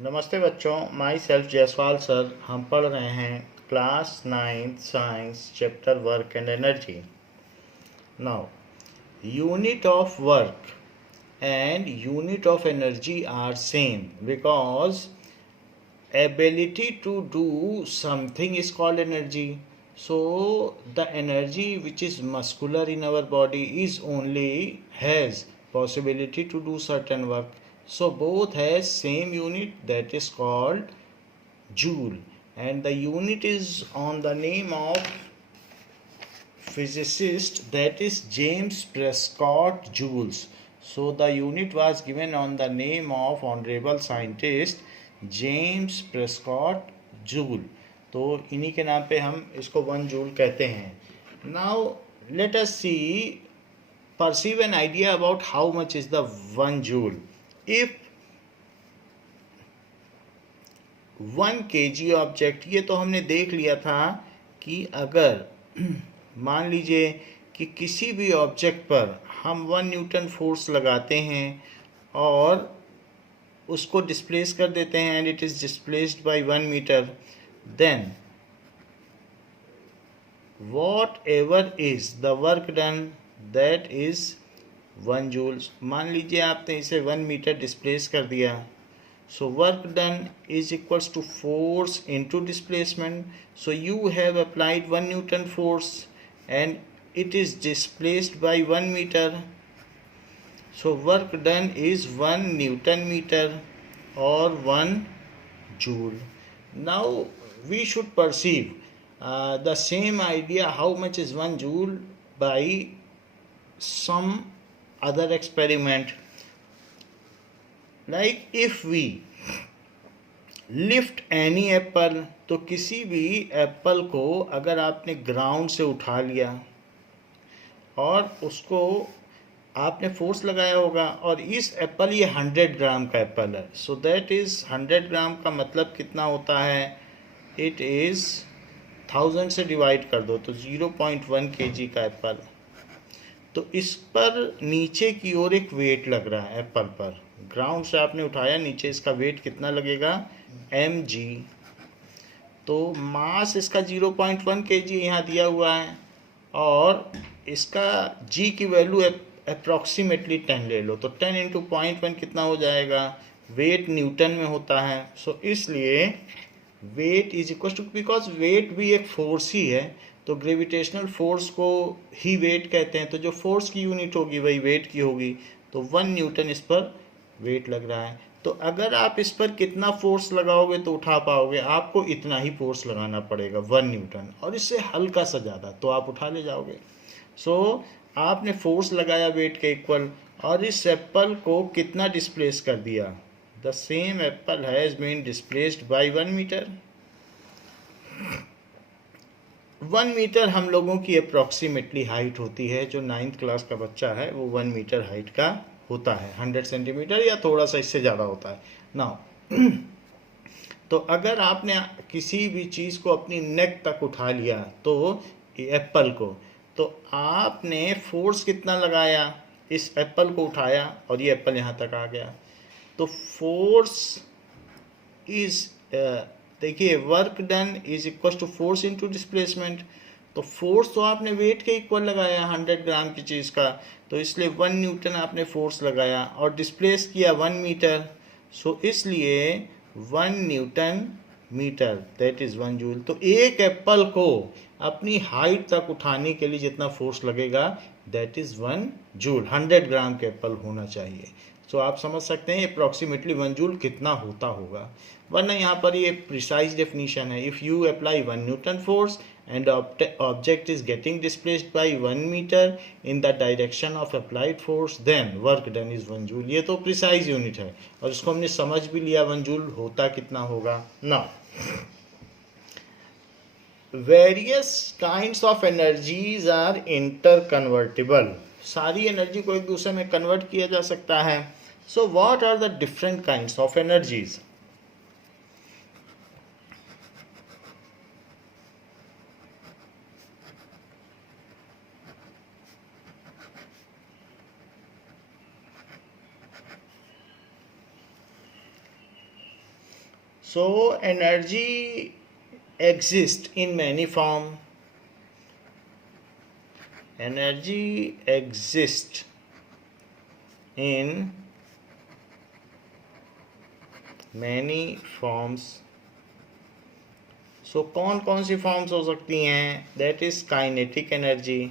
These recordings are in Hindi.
नमस्ते बच्चों, माई सेल्फ जयसवाल सर। हम पढ़ रहे हैं class 9th science chapter work and energy. Now unit of work and unit of energy are same because ability to do something is called energy. So the energy which is muscular in our body is only has possibility to do certain work. So both has same unit, that is called joule, and the unit is on the name of physicist, that is James Prescott Joules. So the unit was given on the name of honorable scientist James Prescott Joule. तो इन्हीं के नाम पे हम इसको 1 जूल कहते हैं. Now let us see, perceive an idea about how much is the 1 joule. If 1 kg object, ये तो हमने देख लिया था कि अगर मान लीजिए कि किसी भी ऑब्जेक्ट पर हम 1 न्यूटन फोर्स लगाते हैं और उसको डिस्प्लेस कर देते हैं and it is displaced by 1 metre, then whatever is the work done, that is 1 joules. मान लीजिए आपने इसे 1 मीटर डिस्प्लेस कर दिया, so work done is equals to force into displacement. So you have applied 1 Newton force and it is displaced by 1 meter. So work done is 1 Newton meter or 1 joule. Now we should perceive the same idea how much is 1 joule by some other experiment. Like if we lift any apple, तो किसी भी एप्पल को अगर आपने ग्राउंड से उठा लिया और उसको आपने फोर्स लगाया होगा, और इस एप्पल ये 100 ग्राम का एप्पल है, सो दैट इज़ 100 ग्राम का मतलब कितना होता है, इट इज़ 1000 से डिवाइड कर दो तो 0.1 kg का एप्पल. तो इस पर नीचे की ओर एक वेट लग रहा है एप्पल पर, ग्राउंड से आपने उठाया, नीचे इसका वेट कितना लगेगा, mg. तो मास इसका 0.1 kg यहाँ दिया हुआ है और इसका g की वैल्यू अप्रॉक्सीमेटली 10 ले लो, तो 10 इंटू 0.1 कितना हो जाएगा, वेट न्यूटन में होता है. सो इसलिए weight is equal to, because weight भी एक फोर्स ही है, तो ग्रेविटेशनल फोर्स को ही वेट कहते हैं, तो जो फोर्स की यूनिट होगी वही वेट की होगी. तो 1 न्यूटन इस पर वेट लग रहा है. तो अगर आप इस पर कितना फोर्स लगाओगे तो उठा पाओगे, आपको इतना ही फोर्स लगाना पड़ेगा 1 न्यूटन, और इससे हल्का सा ज़्यादा तो आप उठा ले जाओगे. सो आपने फोर्स लगाया वेट के इक्वल, और इस एप्पल को कितना डिस्प्लेस कर दिया, the same apple has been displaced by 1 metre. 1 metre हम लोगों की अप्रॉक्सीमेटली हाइट होती है, जो 9th क्लास का बच्चा है वो 1 मीटर हाइट का होता है, 100 सेंटीमीटर या थोड़ा सा इससे ज़्यादा होता है. नाउ तो अगर आपने किसी भी चीज़ को अपनी नेक तक उठा लिया, तो एप्पल को, तो आपने फोर्स कितना लगाया, इस एप्पल को उठाया और ये एप्पल यहाँ तक आ गया, तो फोर्स इज, देखिए work done is equal to force into displacement. तो फोर्स तो आपने वेट के इक्वल लगाया 100 ग्राम की चीज़ का, तो इसलिए 1 न्यूटन आपने फोर्स लगाया और डिस्प्लेस किया 1 मीटर. सो इसलिए 1 newton metre, that is 1 joule. तो एक एप्पल को अपनी हाइट तक उठाने के लिए जितना फोर्स लगेगा, दैट इज़ 1 जूल. 100 ग्राम के एप्पल होना चाहिए. सो आप समझ सकते हैं अप्रॉक्सीमेटली 1 जूल कितना होता होगा, वरना यहाँ पर ये प्रिसाइज डेफिनीशन है. If you apply 1 Newton force and object is getting displaced by 1 meter in the direction of applied force, then work done is 1 joule. ये तो प्रिसाइज यूनिट है और इसको हमने समझ भी लिया 1 जूल होता कितना होगा. Now various kinds of energies are interconvertible. सारी एनर्जी को एक दूसरे में कन्वर्ट किया जा सकता है. So what are the different kinds of energies. So energy exists in many form. Energy exists in many forms. So कौन कौन सी फॉर्म्स हो सकती हैं? That is kinetic energy,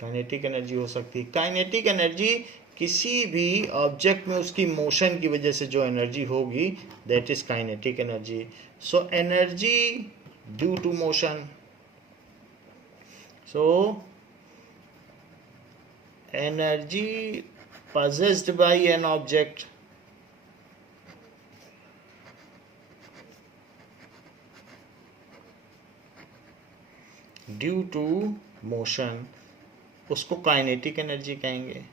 kinetic energy हो सकती है। काइनेटिक एनर्जी किसी भी ऑब्जेक्ट में उसकी मोशन की वजह से जो एनर्जी होगी, that is kinetic energy. So energy due to motion, so energy possessed by an object due to motion, उसको काइनेटिक एनर्जी कहेंगे।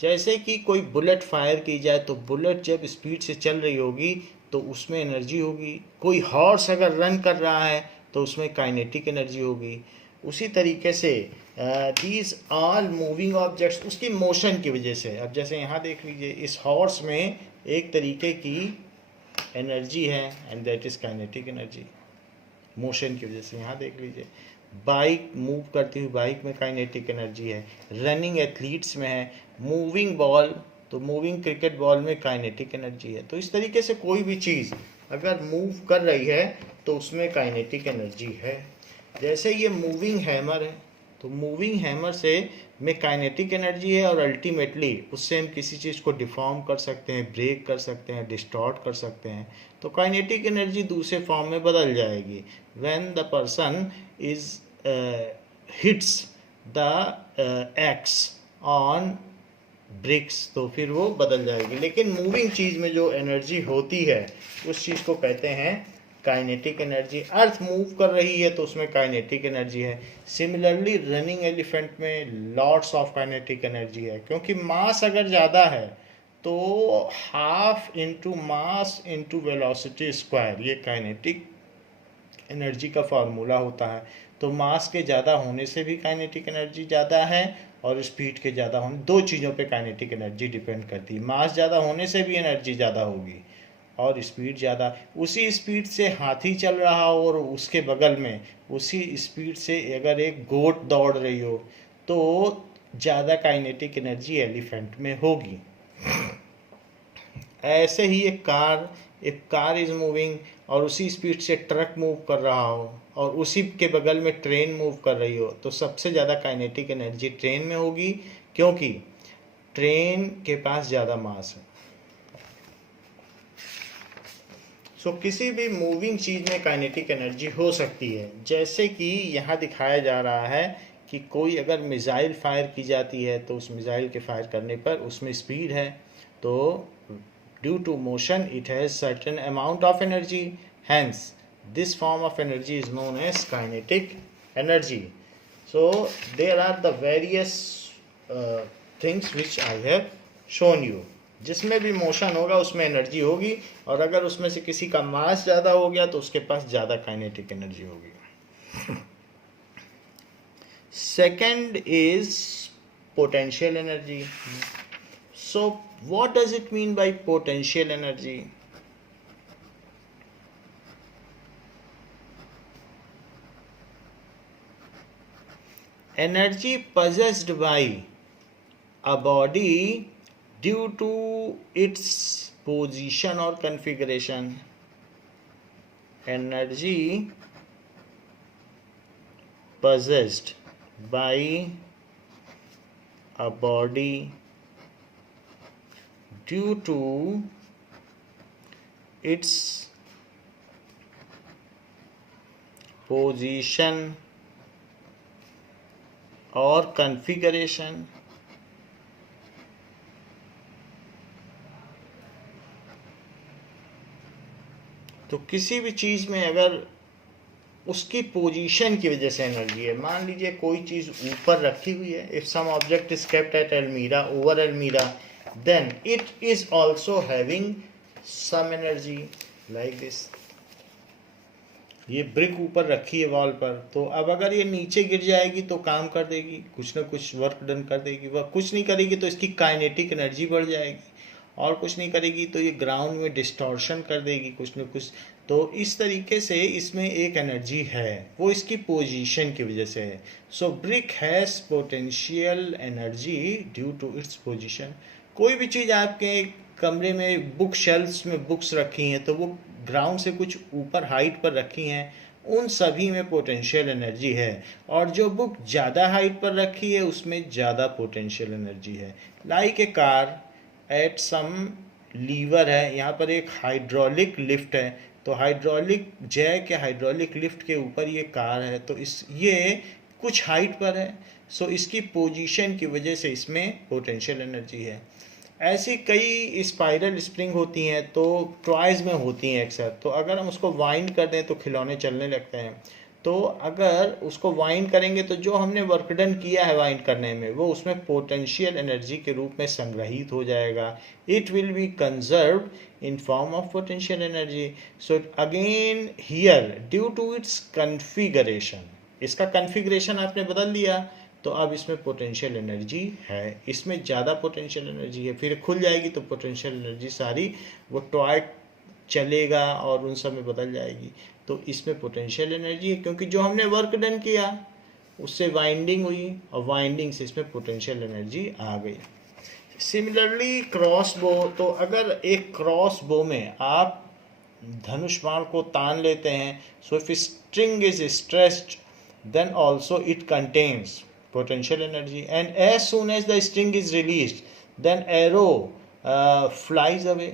जैसे कि कोई बुलेट फायर की जाए तो बुलेट जब स्पीड से चल रही होगी तो उसमें एनर्जी होगी। कोई हॉर्स अगर रन कर रहा है तो उसमें काइनेटिक एनर्जी होगी। उसी तरीके से दीज ऑल मूविंग ऑब्जेक्ट्स उसकी मोशन की वजह से, अब जैसे यहाँ देख लीजिए इस हॉर्स में एक तरीके की एनर्जी है and that is kinetic energy, motion की वजह से। यहाँ देख लीजिए बाइक मूव करती हुई बाइक में काइनेटिक एनर्जी है, रनिंग एथलीट्स में है, मूविंग बॉल तो मूविंग क्रिकेट बॉल में काइनेटिक एनर्जी है। तो इस तरीके से कोई भी चीज़ अगर मूव कर रही है तो उसमें काइनेटिक एनर्जी है। जैसे ये मूविंग हैमर है तो मूविंग हैमर से में काइनेटिक एनर्जी है और अल्टीमेटली उससे हम किसी चीज़ को डिफॉर्म कर सकते हैं, ब्रेक कर सकते हैं, डिस्टॉर्ट कर सकते हैं। तो काइनेटिक एनर्जी दूसरे फॉर्म में बदल जाएगी। When the person is hits the axe on bricks तो फिर वो बदल जाएगी। लेकिन मूविंग चीज़ में जो एनर्जी होती है उस चीज़ को कहते हैं काइनेटिक एनर्जी। अर्थ मूव कर रही है तो उसमें काइनेटिक एनर्जी है। सिमिलरली रनिंग एलिफेंट में लॉट्स ऑफ काइनेटिक एनर्जी है, क्योंकि मास अगर ज़्यादा है तो half into mass into velocity square, ये काइनेटिक एनर्जी का फार्मूला होता है। तो मास के ज़्यादा होने से भी काइनेटिक एनर्जी ज़्यादा है और स्पीड के ज़्यादा होने, दो चीज़ों पे काइनेटिक एनर्जी डिपेंड करती है। मास ज़्यादा होने से भी एनर्जी ज़्यादा होगी और स्पीड ज़्यादा। उसी स्पीड से हाथी चल रहा हो और उसके बगल में उसी स्पीड से अगर एक गोट दौड़ रही हो तो ज़्यादा काइनेटिक एनर्जी एलिफेंट में होगी। ऐसे ही एक कार इज मूविंग और उसी स्पीड से ट्रक मूव कर रहा हो और उसी के बगल में ट्रेन मूव कर रही हो तो सबसे ज़्यादा काइनेटिक एनर्जी ट्रेन में होगी, क्योंकि ट्रेन के पास ज़्यादा मास है। सो किसी भी मूविंग चीज़ में काइनेटिक एनर्जी हो सकती है। जैसे कि यहाँ दिखाया जा रहा है कि कोई अगर मिसाइल फायर की जाती है तो उस मिसाइल के फायर करने पर उसमें स्पीड है, तो due to motion it has certain amount of energy, hence this form of energy is known as kinetic energy. So there are the various things which I have shown you. जिसमें भी मोशन होगा उसमें एनर्जी होगी और अगर उसमें से किसी का मास ज़्यादा हो गया तो उसके पास ज़्यादा काइनेटिक एनर्जी होगी। Second is potential energy. So what does it mean by potential energy? Energy possessed by a body due to its position or configuration. Energy possessed by a body due to its position or configuration. तो किसी भी चीज़ में अगर उसकी पोजीशन की वजह से एनर्जी है, मान लीजिए कोई चीज़ ऊपर रखी हुई है, if some object is kept at almirah, over almirah, then it is also having some energy like this. ये ब्रिक ऊपर रखी है वॉल पर, तो अब अगर ये नीचे गिर जाएगी तो काम कर देगी, कुछ ना कुछ वर्क डन कर देगी। वह कुछ नहीं करेगी तो इसकी काइनेटिक एनर्जी बढ़ जाएगी, और कुछ नहीं करेगी तो ये ग्राउंड में डिस्टॉर्शन कर देगी कुछ ना कुछ। तो इस तरीके से इसमें एक एनर्जी है, वो इसकी पोजीशन की वजह से है। So brick has potential energy due to its position. कोई भी चीज़ आपके कमरे में बुक शेल्फ्स में बुक्स रखी हैं, तो वो ग्राउंड से कुछ ऊपर हाइट पर रखी हैं, उन सभी में पोटेंशियल एनर्जी है। और जो बुक ज़्यादा हाइट पर रखी है उसमें ज़्यादा पोटेंशियल एनर्जी है। Like a car at some lever है, यहाँ पर एक हाइड्रोलिक लिफ्ट है, तो हाइड्रोलिक जैक या हाइड्रोलिक लिफ्ट के ऊपर ये कार है, तो ये कुछ हाइट पर है। सो इसकी पोजीशन की वजह से इसमें पोटेंशियल एनर्जी है। ऐसी कई स्पाइरल स्प्रिंग होती हैं, तो टॉयज़ में होती हैं अक्सर। तो अगर हम उसको वाइंड कर दें तो खिलौने चलने लगते हैं। तो अगर उसको वाइंड करेंगे तो जो हमने वर्क डन किया है वाइंड करने में, वो उसमें पोटेंशियल एनर्जी के रूप में संग्रहित हो जाएगा। It will be conserve in form of potential energy. So again here due to its configuration, इसका कन्फिगरेशन आपने बदल दिया तो अब इसमें पोटेंशियल एनर्जी है, इसमें ज़्यादा पोटेंशियल एनर्जी है। फिर खुल जाएगी तो पोटेंशियल एनर्जी सारी वो टॉय चलेगा और उन सब में बदल जाएगी। तो इसमें पोटेंशियल एनर्जी है, क्योंकि जो हमने वर्क डन किया उससे वाइंडिंग हुई, और वाइंडिंग से इसमें पोटेंशियल एनर्जी आ गई। सिमिलरली क्रॉस बो, तो अगर एक क्रॉस बो में आप धनुष बाण को तान लेते हैं, so if string is stressed then also it contains potential energy, and as soon as the string is released then arrow flies away,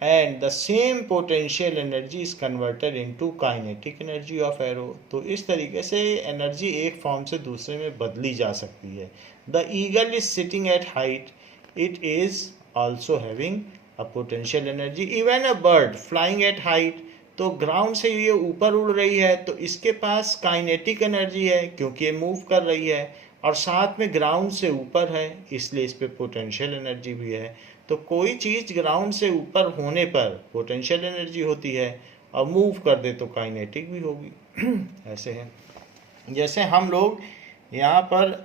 and the same potential energy is converted into kinetic energy of arrow। तो इस तरीके से एनर्जी एक फॉर्म से दूसरे में बदली जा सकती है। The eagle is sitting at height, it is also having a potential energy। even a bird flying at height, तो ग्राउंड से ये ऊपर उड़ रही है तो इसके पास काइनेटिक एनर्जी है, क्योंकि ये मूव कर रही है, और साथ में ग्राउंड से ऊपर है, इसलिए इस पर पोटेंशियल एनर्जी भी है। तो कोई चीज़ ग्राउंड से ऊपर होने पर पोटेंशियल एनर्जी होती है, और मूव कर दे तो काइनेटिक भी होगी। ऐसे है जैसे हम लोग यहाँ पर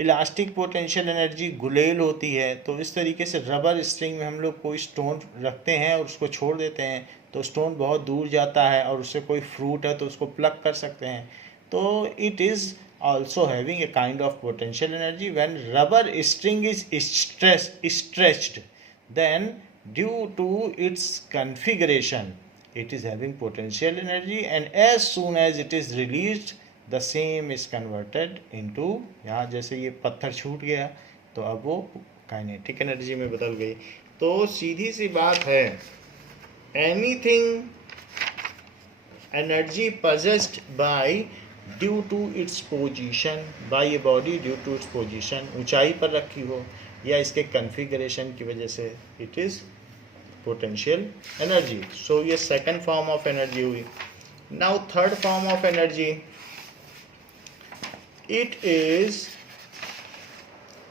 इलास्टिक पोटेंशियल एनर्जी गुलेल होती है, तो इस तरीके से रबर स्ट्रिंग में हम लोग कोई स्टोन रखते हैं और उसको छोड़ देते हैं, तो स्टोन बहुत दूर जाता है, और उससे कोई फ्रूट है तो उसको प्लग कर सकते हैं। तो it is also having a kind of potential energy when rubber string is stretched, then due to its configuration it is having potential energy, and as soon as it is released the same is converted into, यहाँ जैसे ये पत्थर छूट गया तो अब वो काइनेटिक एनर्जी में बदल गई। तो सीधी सी बात है, anything energy possessed by due to its position, by a body due to its position, ऊंचाई पर रखी हो या इसके कन्फिगरेशन की वजह से, इट इज़ पोटेंशियल एनर्जी। सो ये सेकंड फॉर्म ऑफ एनर्जी हुई। Now third form of energy, it is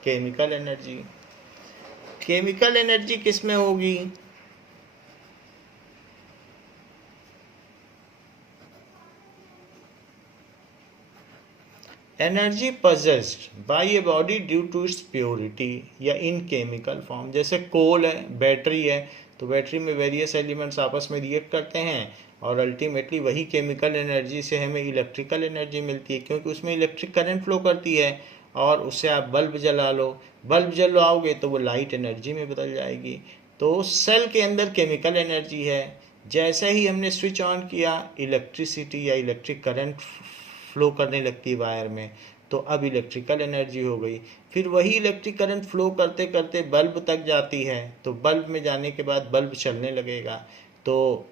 chemical energy. Chemical energy किस में होगी? Energy possessed by a body due to its purity या इन केमिकल फॉर्म। जैसे कोल है, बैटरी है, तो बैटरी में वेरियस एलिमेंट्स आपस में रिएक्ट करते हैं और अल्टीमेटली वही केमिकल एनर्जी से हमें इलेक्ट्रिकल एनर्जी मिलती है, क्योंकि उसमें इलेक्ट्रिक करंट फ्लो करती है। और उससे आप बल्ब जला लो, बल्ब जलाओगे तो वो लाइट एनर्जी में बदल जाएगी। तो सेल के अंदर केमिकल एनर्जी है, जैसे ही हमने स्विच ऑन किया इलेक्ट्रिसिटी या इलेक्ट्रिक करंट फ्लो करने लगती है वायर में, तो अब इलेक्ट्रिकल एनर्जी हो गई। फिर वही इलेक्ट्रिक करंट फ्लो करते करते बल्ब तक जाती है, तो बल्ब में जाने के बाद बल्ब चलने लगेगा, तो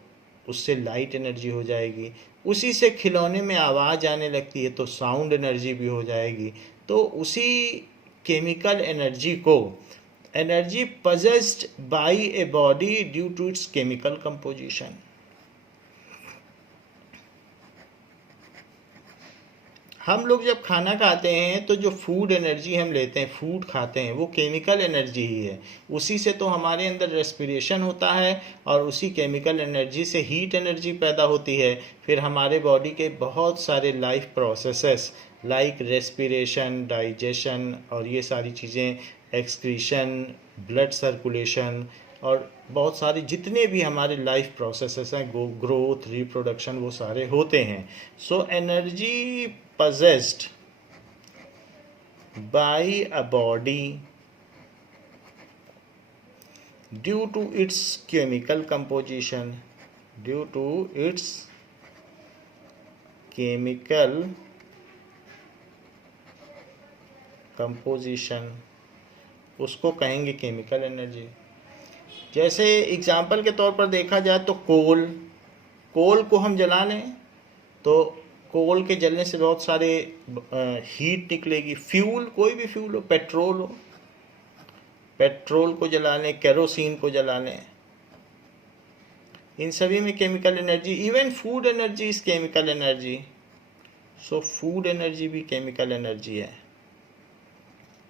उससे लाइट एनर्जी हो जाएगी। उसी से खिलौने में आवाज़ आने लगती है तो साउंड एनर्जी भी हो जाएगी। तो उसी केमिकल एनर्जी को energy possessed by a body due to its chemical composition. हम लोग जब खाना खाते हैं तो जो फूड एनर्जी हम लेते हैं, फूड खाते हैं, वो केमिकल एनर्जी ही है। उसी से तो हमारे अंदर रेस्पिरेशन होता है और उसी केमिकल एनर्जी से हीट एनर्जी पैदा होती है। फिर हमारे बॉडी के बहुत सारे life processes like respiration, digestion और ये सारी चीज़ें, एक्सक्रीशन, ब्लड सर्कुलेशन और बहुत सारे जितने भी हमारे लाइफ प्रोसेसेस हैं, ग्रोथ, रिप्रोडक्शन, वो सारे होते हैं। सो energy possessed by a body due to its chemical composition, due to its chemical composition, उसको कहेंगे केमिकल एनर्जी। जैसे एग्जाम्पल के तौर पर देखा जाए तो कोल को हम जला लें तो कोल के जलने से बहुत सारे हीट निकलेगी। फ्यूल, कोई भी फ्यूल हो, पेट्रोल हो, पेट्रोल को जला लें, केरोसिन को जला लें, इन सभी में chemical energy. Even food energy is chemical energy. So food energy भी केमिकल एनर्जी है।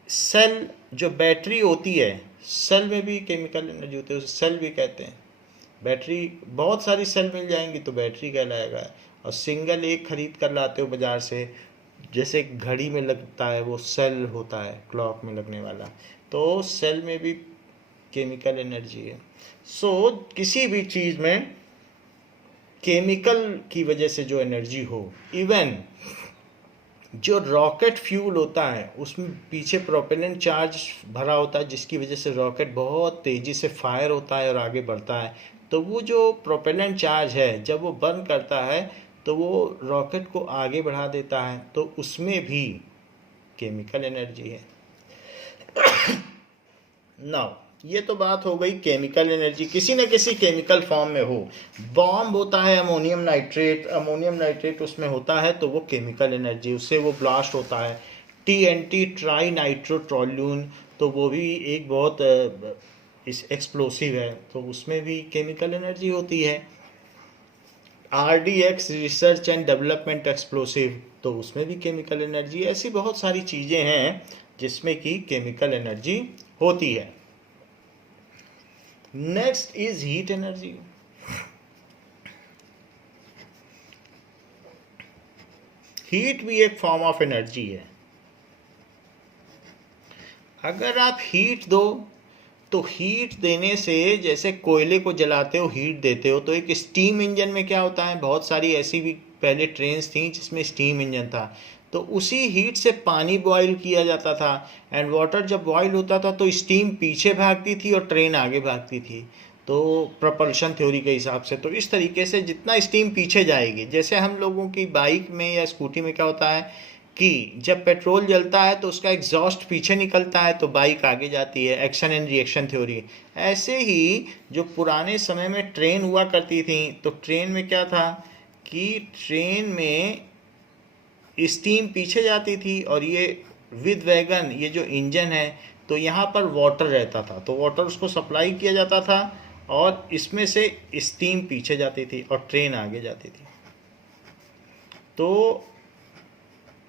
सेल, जो बैटरी होती है, सेल में भी केमिकल एनर्जी होती है, उसे सेल भी कहते हैं। बैटरी, बहुत सारी सेल मिल जाएंगी तो बैटरी कहलाएगा। और सिंगल एक खरीद कर लाते हो बाज़ार से, जैसे घड़ी में लगता है वो सेल होता है, क्लॉक में लगने वाला, तो सेल में भी केमिकल एनर्जी है। सो किसी भी चीज़ में केमिकल की वजह से जो एनर्जी हो, इवन जो रॉकेट फ्यूल होता है उसमें पीछे प्रोपेलेंट चार्ज भरा होता है, जिसकी वजह से रॉकेट बहुत तेज़ी से फायर होता है और आगे बढ़ता है। तो वो जो प्रोपेलेंट चार्ज है, जब वो बर्न करता है तो वो रॉकेट को आगे बढ़ा देता है, तो उसमें भी केमिकल एनर्जी है। नाउ ये तो बात हो गई केमिकल एनर्जी, किसी न किसी केमिकल फॉर्म में हो। बॉम्ब होता है अमोनियम नाइट्रेट, अमोनियम नाइट्रेट उसमें होता है तो वो केमिकल एनर्जी, उससे वो ब्लास्ट होता है। TNT, ट्राई नाइट्रोट्रोल्यून, तो वो भी एक बहुत एक्सप्लोसिव है, तो उसमें भी केमिकल एनर्जी होती है। RDX, research and development explosive, तो उसमें भी केमिकल एनर्जी। ऐसी बहुत सारी चीज़ें हैं जिसमें कि केमिकल एनर्जी होती है। Next is heat energy. Heat भी एक फॉर्म ऑफ एनर्जी है। अगर आप हीट दो तो हीट देने से, जैसे कोयले को जलाते हो हीट देते हो, तो एक स्टीम इंजन में क्या होता है, बहुत सारी ऐसी भी पहले ट्रेन्स थी जिसमें स्टीम इंजन था, तो उसी हीट से पानी बॉईल किया जाता था। एंड वाटर जब बॉईल होता था तो स्टीम पीछे भागती थी और ट्रेन आगे भागती थी, तो प्रपल्शन थ्योरी के हिसाब से। तो इस तरीके से जितना स्टीम पीछे जाएगी, जैसे हम लोगों की बाइक में या स्कूटी में क्या होता है कि जब पेट्रोल जलता है तो उसका एग्जॉस्ट पीछे निकलता है तो बाइक आगे जाती है, एक्शन एंड रिएक्शन थ्योरी। ऐसे ही जो पुराने समय में ट्रेन हुआ करती थी, तो ट्रेन में क्या था कि ट्रेन में स्टीम पीछे जाती थी और ये विद वैगन, ये जो इंजन है, तो यहाँ पर वाटर रहता था, तो वाटर उसको सप्लाई किया जाता था और इसमें से स्टीम पीछे जाती थी और ट्रेन आगे जाती थी। तो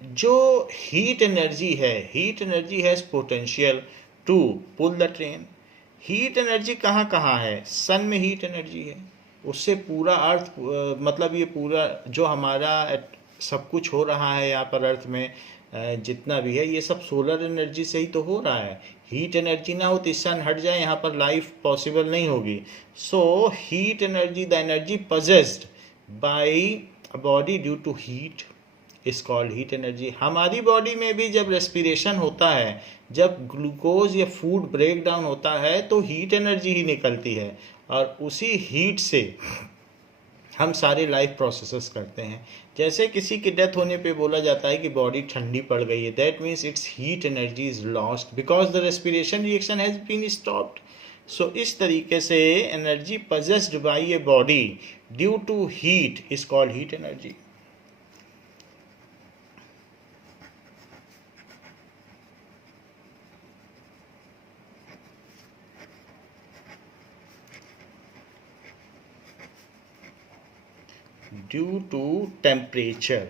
जो हीट एनर्जी है, heat energy has potential to pull the train. Heat energy कहाँ कहाँ है, सन में हीट एनर्जी है, उससे पूरा अर्थ, मतलब ये पूरा जो हमारा सब कुछ हो रहा है यहाँ पर अर्थ में, जितना भी है ये सब सोलर एनर्जी से ही तो हो रहा है। हीट एनर्जी ना हो तो सन हट जाए, यहाँ पर लाइफ पॉसिबल नहीं होगी। So heat energy, the energy possessed by a body due to heat is called heat energy. हमारी बॉडी में भी जब रेस्पिरेशन होता है, जब ग्लूकोज या फूड ब्रेक डाउन होता है, तो हीट एनर्जी ही निकलती है और उसी हीट से हम सारे लाइफ प्रोसेसेस करते हैं। जैसे किसी की डेथ होने पे बोला जाता है कि बॉडी ठंडी पड़ गई है, that means its heat energy is lost because the respiration reaction has been stopped. So इस तरीके से energy possessed by a body due to heat is called heat energy. Due to temperature,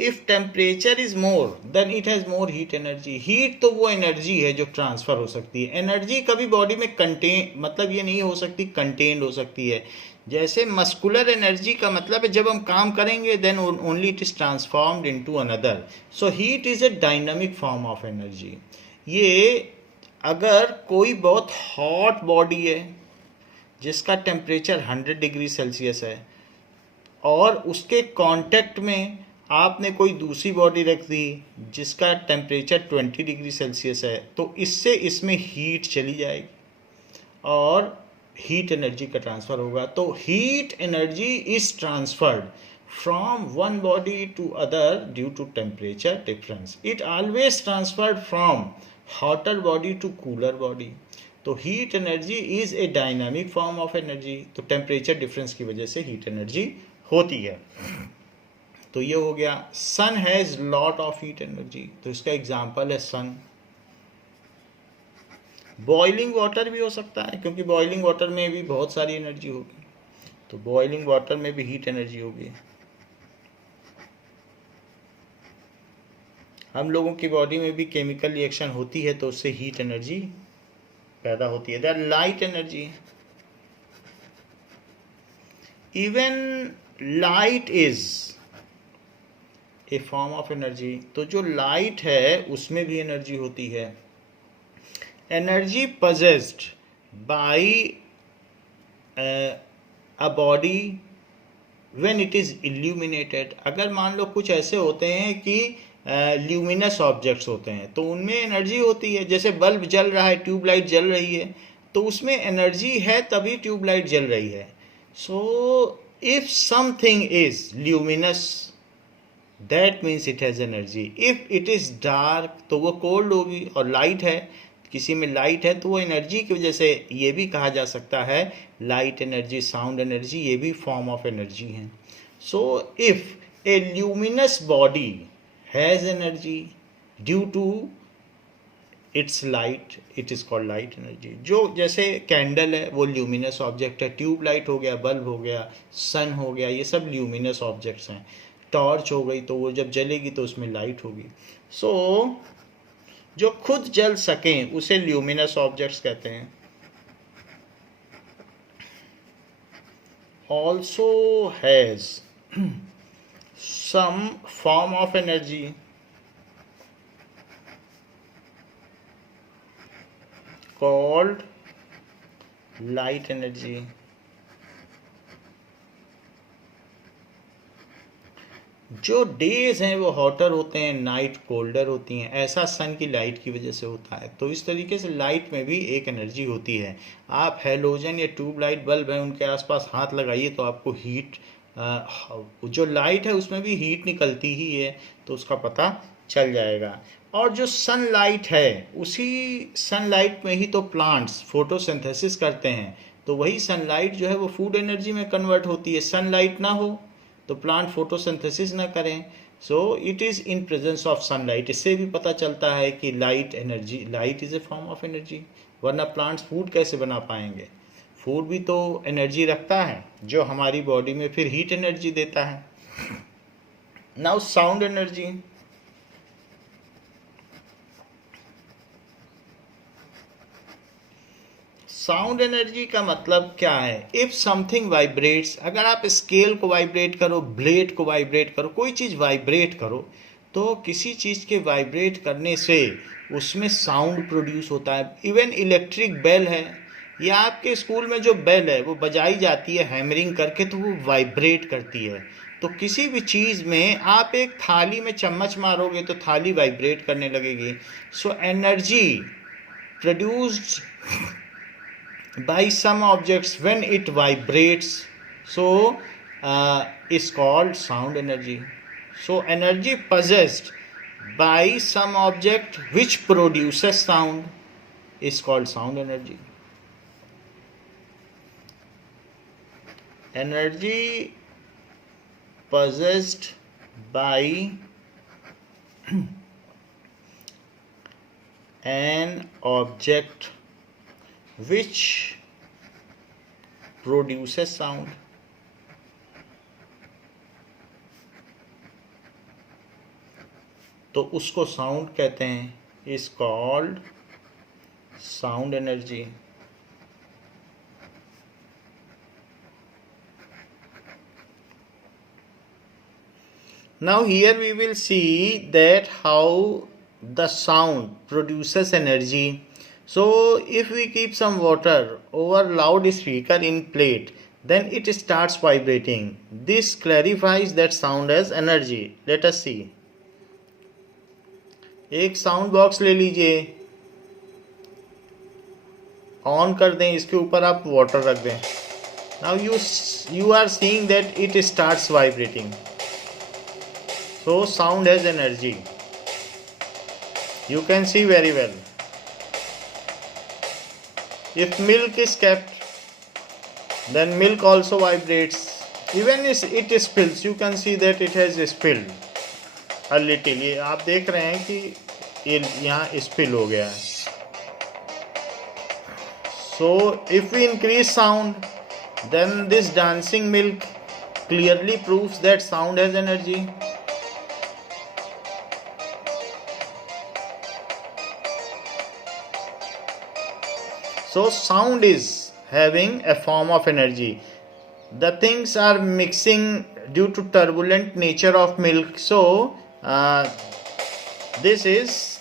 if temperature is more then it has more heat energy. Heat तो वो एनर्जी है जो ट्रांसफर हो सकती है। एनर्जी कभी बॉडी में कंटेन मतलब ये नहीं हो सकती कंटेन्ड हो सकती है। जैसे मस्कुलर एनर्जी का मतलब है जब हम काम करेंगे then only it is transformed into another. So heat is a dynamic form of energy. ये अगर कोई बहुत हॉट बॉडी है जिसका टेम्परेचर 100 डिग्री सेल्सियस है और उसके कांटेक्ट में आपने कोई दूसरी बॉडी रख दी जिसका टेम्परेचर 20 डिग्री सेल्सियस है, तो इससे इसमें हीट चली जाएगी और हीट एनर्जी का ट्रांसफ़र होगा। तो heat energy is transferred from one body to other due to temperature difference. It always transferred from hotter body to cooler body. तो heat energy is a dynamic form of energy. तो टेम्परेचर डिफरेंस की वजह से हीट एनर्जी होती है। तो ये हो गया sun has lot of heat energy. तो इसका एग्जांपल है सन। बॉइलिंग वाटर भी हो सकता है क्योंकि बॉइलिंग वाटर में भी बहुत सारी एनर्जी होगी। तो बॉइलिंग वाटर में भी हीट एनर्जी होगी। हम लोगों की बॉडी में भी केमिकल रिएक्शन होती है तो उससे हीट एनर्जी पैदा होती है। That light energy. Even light is a form of energy. तो जो लाइट है उसमें भी एनर्जी होती है। Energy possessed by a body when it is illuminated। अगर मान लो कुछ ऐसे होते हैं कि ल्यूमिनस ऑब्जेक्ट्स होते हैं तो उनमें एनर्जी होती है। जैसे बल्ब जल रहा है, ट्यूबलाइट जल रही है, तो उसमें एनर्जी है तभी ट्यूबलाइट जल रही है। So if something is luminous that means it has energy. If it is dark तो वो कोल्ड होगी। और लाइट है, किसी में लाइट है तो वो एनर्जी की वजह से ये भी कहा जा सकता है लाइट एनर्जी, साउंड एनर्जी, ये भी फॉर्म ऑफ एनर्जी हैं। So if a luminous body has energy due to its light it is called light energy. जो जैसे कैंडल है वो ल्यूमिनस ऑब्जेक्ट है, ट्यूब लाइट हो गया, बल्ब हो गया, सन हो गया, ये सब ल्यूमिनस ऑब्जेक्ट्स हैं। टॉर्च हो गई तो वो जब जलेगी तो उसमें लाइट होगी। सो जो खुद जल सकें उसे ल्यूमिनस ऑब्जेक्ट्स कहते हैं। Also has some form of energy called light energy. जो डेज हैं वो हॉटर होते हैं, नाइट कोल्डर होती हैं। ऐसा सन की लाइट की वजह से होता है। तो इस तरीके से लाइट में भी एक एनर्जी होती है। आप हैलोजन या ट्यूबलाइट बल्ब हैं उनके आसपास हाथ लगाइए तो आपको हीट जो लाइट है उसमें भी हीट निकलती ही है तो उसका पता चल जाएगा। और जो सनलाइट है उसी सनलाइट में ही तो प्लांट्स फोटोसिंथेसिस करते हैं। तो वही सनलाइट जो है वो फूड एनर्जी में कन्वर्ट होती है। सनलाइट ना हो तो प्लांट फोटोसिंथेसिस ना करें। So it is in presence of sunlight. इससे भी पता चलता है कि light energy, light is a form of energy. वरना प्लांट्स फूड कैसे बना पाएंगे? फूड भी तो एनर्जी रखता है जो हमारी बॉडी में फिर हीट एनर्जी देता है। Now sound energy. Sound energy का मतलब क्या है? इफ समथिंग वाइब्रेट्स, अगर आप स्केल को वाइब्रेट करो, ब्लेड को वाइब्रेट करो, कोई चीज़ वाइब्रेट करो, तो किसी चीज़ के वाइब्रेट करने से उसमें साउंड प्रोड्यूस होता है। इवन इलेक्ट्रिक बेल है या आपके स्कूल में जो बेल है वो बजाई जाती है हैमरिंग करके तो वो वाइब्रेट करती है। तो किसी भी चीज़ में आप एक थाली में चम्मच मारोगे तो थाली वाइब्रेट करने लगेगी। So energy produced by some objects when it vibrates, so is called sound energy. So energy possessed by some object which produces sound is called sound energy. Energy possessed by an object which produces sound तो उसको साउंड कहते हैं, is called sound energy. Now here we will see that how the sound produces energy. So if we keep some water over loudspeaker in plate, then it starts vibrating. This clarifies that sound as energy. Let us see. एक साउंड बॉक्स ले लीजिए, ऑन कर दें, इसके ऊपर आप वाटर रख दें. Now you are seeing that it starts vibrating. So sound has energy. You can see very well. If milk is kept, then milk also vibrates. Even if it spills, you can see that it has spilled a little. ये आप देख रहे हैं कि ये यहाँ spill हो गया है. So if we increase sound, then this dancing milk clearly proves that sound has energy. So sound is having a form of energy. The things are mixing due to turbulent nature of milk. So this is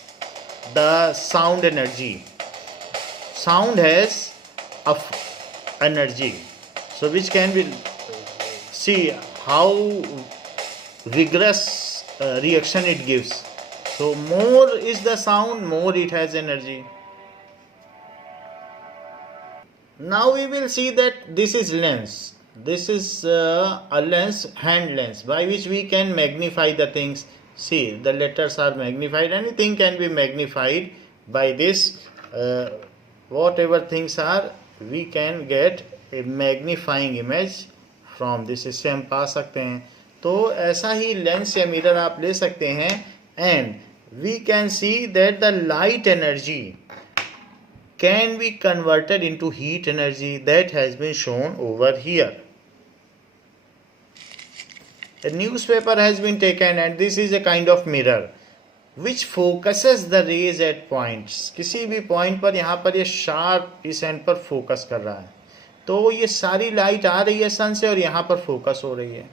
the sound energy. Sound has energy. So which can be see how vigorous reaction it gives. So more is the sound, more it has energy. Now we will see that this is lens. This is a lens, hand lens, by which we can magnify the things. See, the letters are magnified. Anything can be magnified by this. Whatever things are, we can get a magnifying image from this. इससे हम पा सकते हैं. तो ऐसा ही लेंस या मिरर आप ले सकते हैं. And we can see that the light energy can be converted into heat energy. That has been shown over here. A newspaper has been taken and this is a kind of mirror which focuses the rays at points. किसी भी पॉइंट पर यहाँ पर ये शार्प इस एंड पर फोकस कर रहा है. तो ये सारी लाइट आ रही है सन से और यहाँ पर फोकस हो रही है.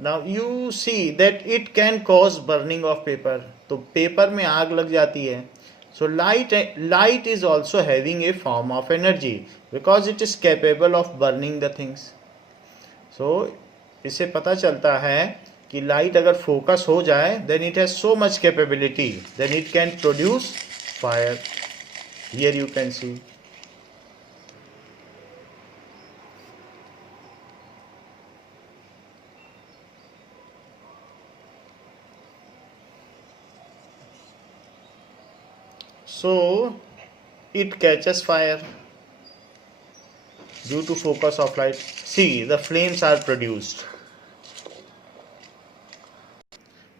Now you see that it can cause burning of paper. तो पेपर में आग लग जाती है. So light is also having a form of energy because it is capable of burning the things. So इससे पता चलता है कि लाइट अगर फोकस हो जाए then it has so much capability, then it can produce fire. Here you can see. So it catches fire due to focus of light. See, the flames are produced.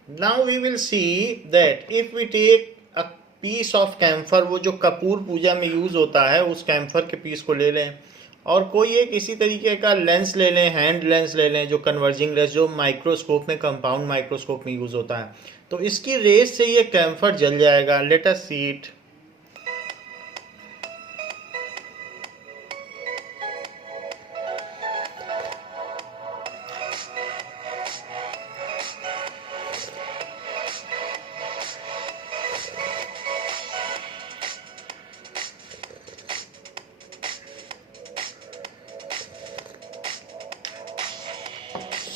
Now we will see that if we take a piece of camphor, वो जो कपूर पूजा में यूज होता है, उस कैम्फर के पीस को ले लें और कोई एक इसी तरीके का लेंस ले लें, हैंड लेंस ले लें, जो कन्वर्जिंग लेंस जो माइक्रोस्कोप में, कंपाउंड माइक्रोस्कोप में यूज होता है. तो इसकी रेस से ये कैम्फर जल जाएगा. Let us see it.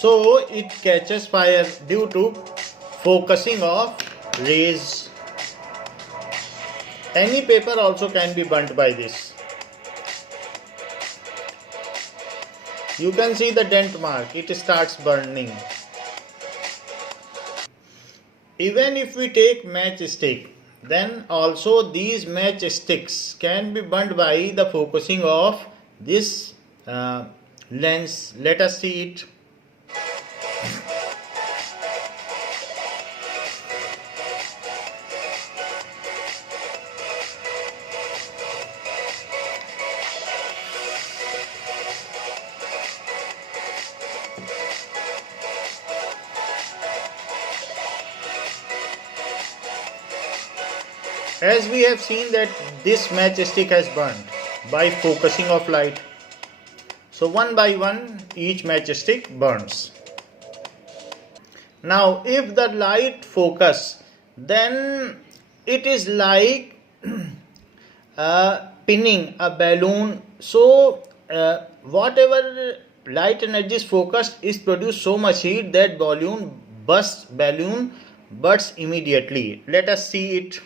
So it catches fire due to focusing of rays. Any paper also can be burnt by this. You can see the dent mark. It starts burning. Even if we take matchstick, then also these matchsticks can be burnt by the focusing of this lens. Let us see it. As we have seen that this matchstick has burned by focusing of light. So one by one each matchstick burns. Now if the light focus, then it is like pinning a balloon. So whatever light energy is focused is produced so much heat that balloon bursts immediately. Let us see it.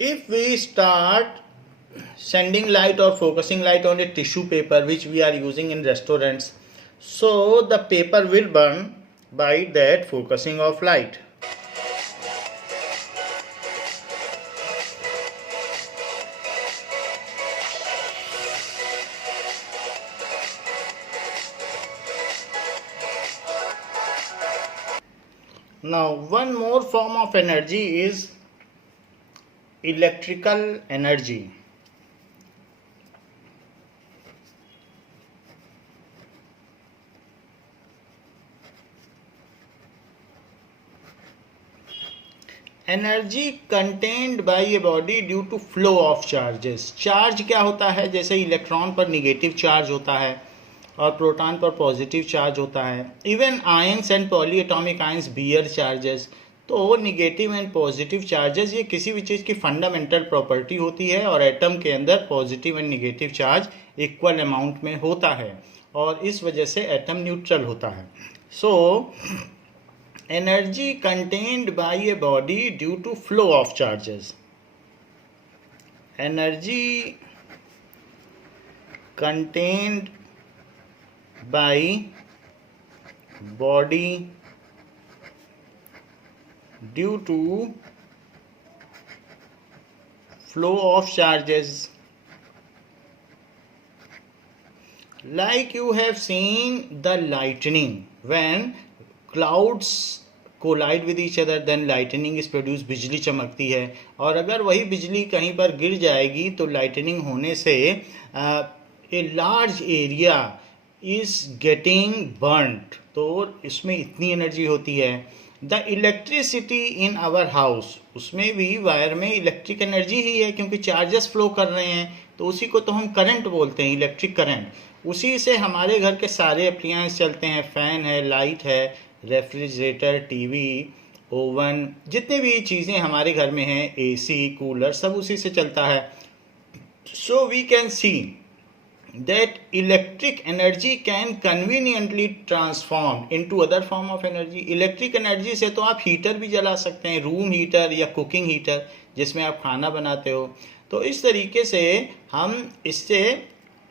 If we start sending light or focusing light on a tissue paper which we are using in restaurants, so the paper will burn by that focusing of light. Now one more form of energy is electrical energy. Energy contained by a body due to flow of charges. Charge क्या होता है? जैसे इलेक्ट्रॉन पर निगेटिव चार्ज होता है और प्रोटॉन पर पॉजिटिव चार्ज होता है. Even ions and polyatomic ions bear charges. तो निगेटिव एंड पॉजिटिव चार्जेस ये किसी भी चीज़ की फंडामेंटल प्रॉपर्टी होती है और एटम के अंदर positive and negative charge equal amount में होता है और इस वजह से एटम न्यूट्रल होता है. सो energy contained by a body due to flow of charges. Energy contained by body due to flow of charges. Like you have seen the lightning when clouds collide with each other, then lightning is produced. बिजली चमकती है और अगर वही बिजली कहीं पर गिर जाएगी तो lightning होने से a large area is getting burnt. तो इसमें इतनी एनर्जी होती है. The electricity in our house, उसमें भी वायर में इलेक्ट्रिक एनर्जी ही है क्योंकि चार्जेस फ्लो कर रहे हैं तो उसी को तो हम करंट बोलते हैं, इलेक्ट्रिक करंट. उसी से हमारे घर के सारे अप्लायंस चलते हैं. फैन है, लाइट है, रेफ्रिजरेटर, टीवी, ओवन, जितनी भी चीज़ें हमारे घर में हैं, एसी, कूलर, सब उसी से चलता है. So we can see that electric energy can conveniently transform into other form of energy. Electric energy से तो आप हीटर भी जला सकते हैं, रूम हीटर या कुकिंग हीटर जिसमें आप खाना बनाते हो. तो इस तरीके से हम इससे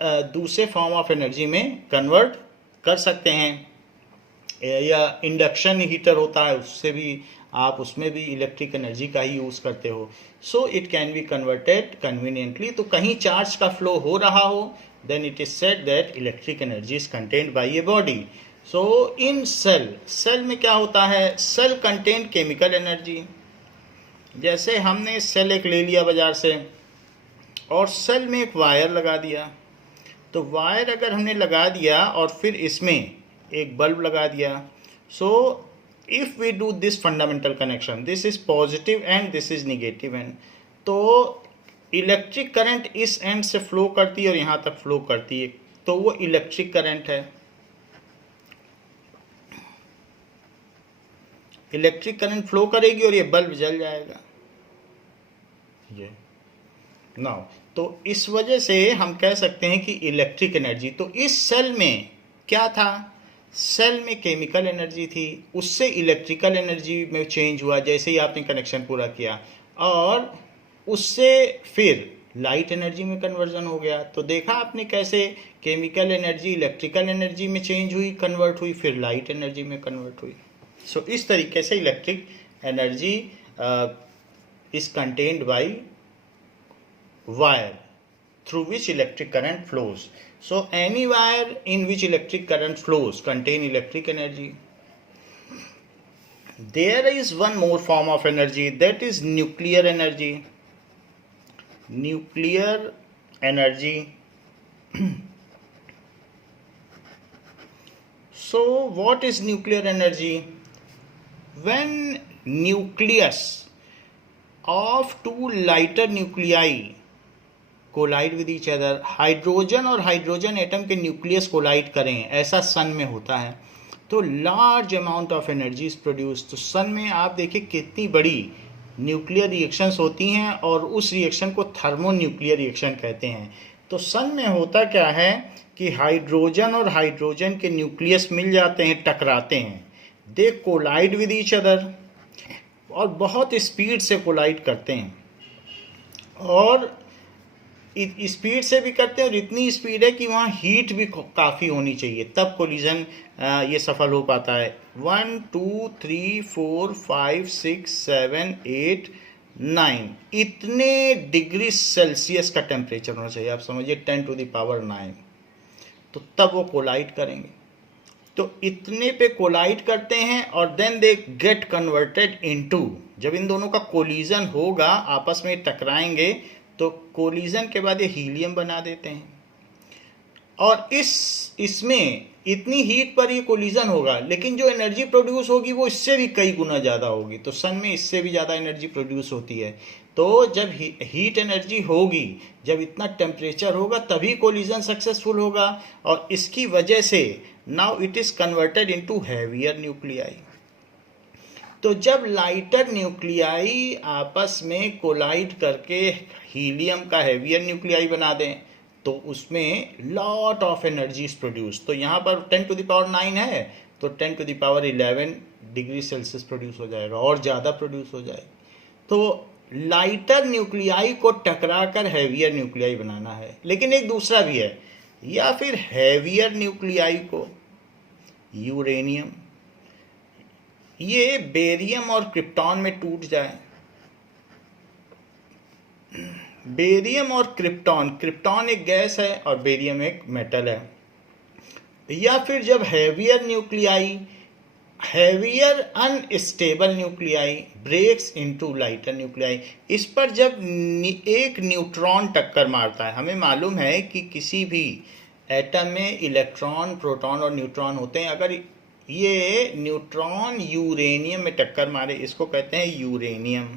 दूसरे फॉर्म ऑफ एनर्जी में कन्वर्ट कर सकते हैं. या इंडक्शन हीटर होता है, उससे भी आप उसमें भी इलेक्ट्रिक एनर्जी का ही यूज़ करते हो. So it can be converted conveniently. तो कहीं चार्ज का फ्लो हो रहा हो then it is said that electric energy is contained by a body. So in cell में क्या होता है? Cell contain chemical energy. जैसे हमने सेल एक ले लिया बाजार से और सेल में एक वायर लगा दिया. तो वायर अगर हमने लगा दिया और फिर इसमें एक बल्ब लगा दिया. So if we do this fundamental connection, this is positive end दिस इज निगेटिव एंड. तो इलेक्ट्रिक करंट इस एंड से फ्लो करती है और यहाँ तक फ्लो करती है, तो वो इलेक्ट्रिक करंट है. इलेक्ट्रिक करंट फ्लो करेगी और ये बल्ब जल जाएगा. ये नाउ तो इस वजह से हम कह सकते हैं कि इलेक्ट्रिक एनर्जी. तो इस सेल में क्या था? सेल में केमिकल एनर्जी थी, उससे इलेक्ट्रिकल एनर्जी में चेंज हुआ जैसे ही आपने कनेक्शन पूरा किया और उससे फिर लाइट एनर्जी में कन्वर्जन हो गया। तो देखा आपने कैसे केमिकल एनर्जी इलेक्ट्रिकल एनर्जी में चेंज हुई, कन्वर्ट हुई, फिर लाइट एनर्जी में कन्वर्ट हुई। सो इस तरीके से electric energy is contained by wire through which electric current flows. So any wire in which electric current flows contain electric energy. There is one more form of energy, that is nuclear energy. Nuclear energy. So what is nuclear energy? When nucleus of two lighter nuclei collide with each other, hydrogen और हाइड्रोजन एटम के न्यूक्लियस कोलाइड करें, ऐसा सन में होता है, तो large amount of energy is produce. तो सन में आप देखिए कितनी बड़ी न्यूक्लियर रिएक्शंस होती हैं और उस रिएक्शन को थर्मो न्यूक्लियर रिएक्शन कहते हैं। तो सन में होता क्या है कि हाइड्रोजन और हाइड्रोजन के न्यूक्लियस मिल जाते हैं, टकराते हैं, दे कोलाइड विद ईच अदर, और बहुत स्पीड से कोलाइड करते हैं, और स्पीड से भी करते हैं, और इतनी स्पीड है कि वहाँ हीट भी काफ़ी होनी चाहिए, तब कोलिजन ये सफल हो पाता है। 1 2 3 4 5 6 7 8 9 इतने डिग्री सेल्सियस का टेम्परेचर होना चाहिए, आप समझिए 10⁹9, तो तब वो कोलाइड करेंगे। तो इतने पे कोलाइड करते हैं और then they get converted into, जब इन दोनों का कोलिजन होगा, आपस में टकराएंगे, तो कोलिजन के बाद ये हीलियम बना देते हैं, और इसमें इतनी हीट पर ये कोलिजन होगा, लेकिन जो एनर्जी प्रोड्यूस होगी वो इससे भी कई गुना ज़्यादा होगी। तो सन में इससे भी ज़्यादा एनर्जी प्रोड्यूस होती है। तो जब हीट एनर्जी होगी, जब इतना टेम्परेचर होगा, तभी कोलिजन सक्सेसफुल होगा, और इसकी वजह से now it is converted into heavier nuclei. तो जब लाइटर न्यूक्लियाई आपस में कोलाइड करके हीलियम का हैवियर न्यूक्लियाई बना दें, तो उसमें lot of energy is produce. तो यहाँ पर 10⁹9 है, तो 10⁻11 डिग्री सेल्सियस प्रोड्यूस हो जाएगा, और ज़्यादा प्रोड्यूस हो जाएगा। तो लाइटर न्यूक्लियाई को टकरा कर हैवियर न्यूक्लियाई बनाना है। लेकिन एक दूसरा भी है, या फिर हैवियर न्यूक्लियाई को यूरेनियम, ये बेरियम और क्रिप्टॉन में टूट जाए। बेरियम और क्रिप्टॉन, क्रिप्टॉन एक गैस है और बेरियम एक मेटल है। या फिर जब heavier nuclei, heavier unstable nuclei breaks into lighter nuclei, इस पर जब एक न्यूट्रॉन टक्कर मारता है, हमें मालूम है कि किसी भी एटम में इलेक्ट्रॉन, प्रोटॉन और न्यूट्रॉन होते हैं। अगर ये न्यूट्रॉन यूरेनियम में टक्कर मारे, इसको कहते हैं यूरेनियम,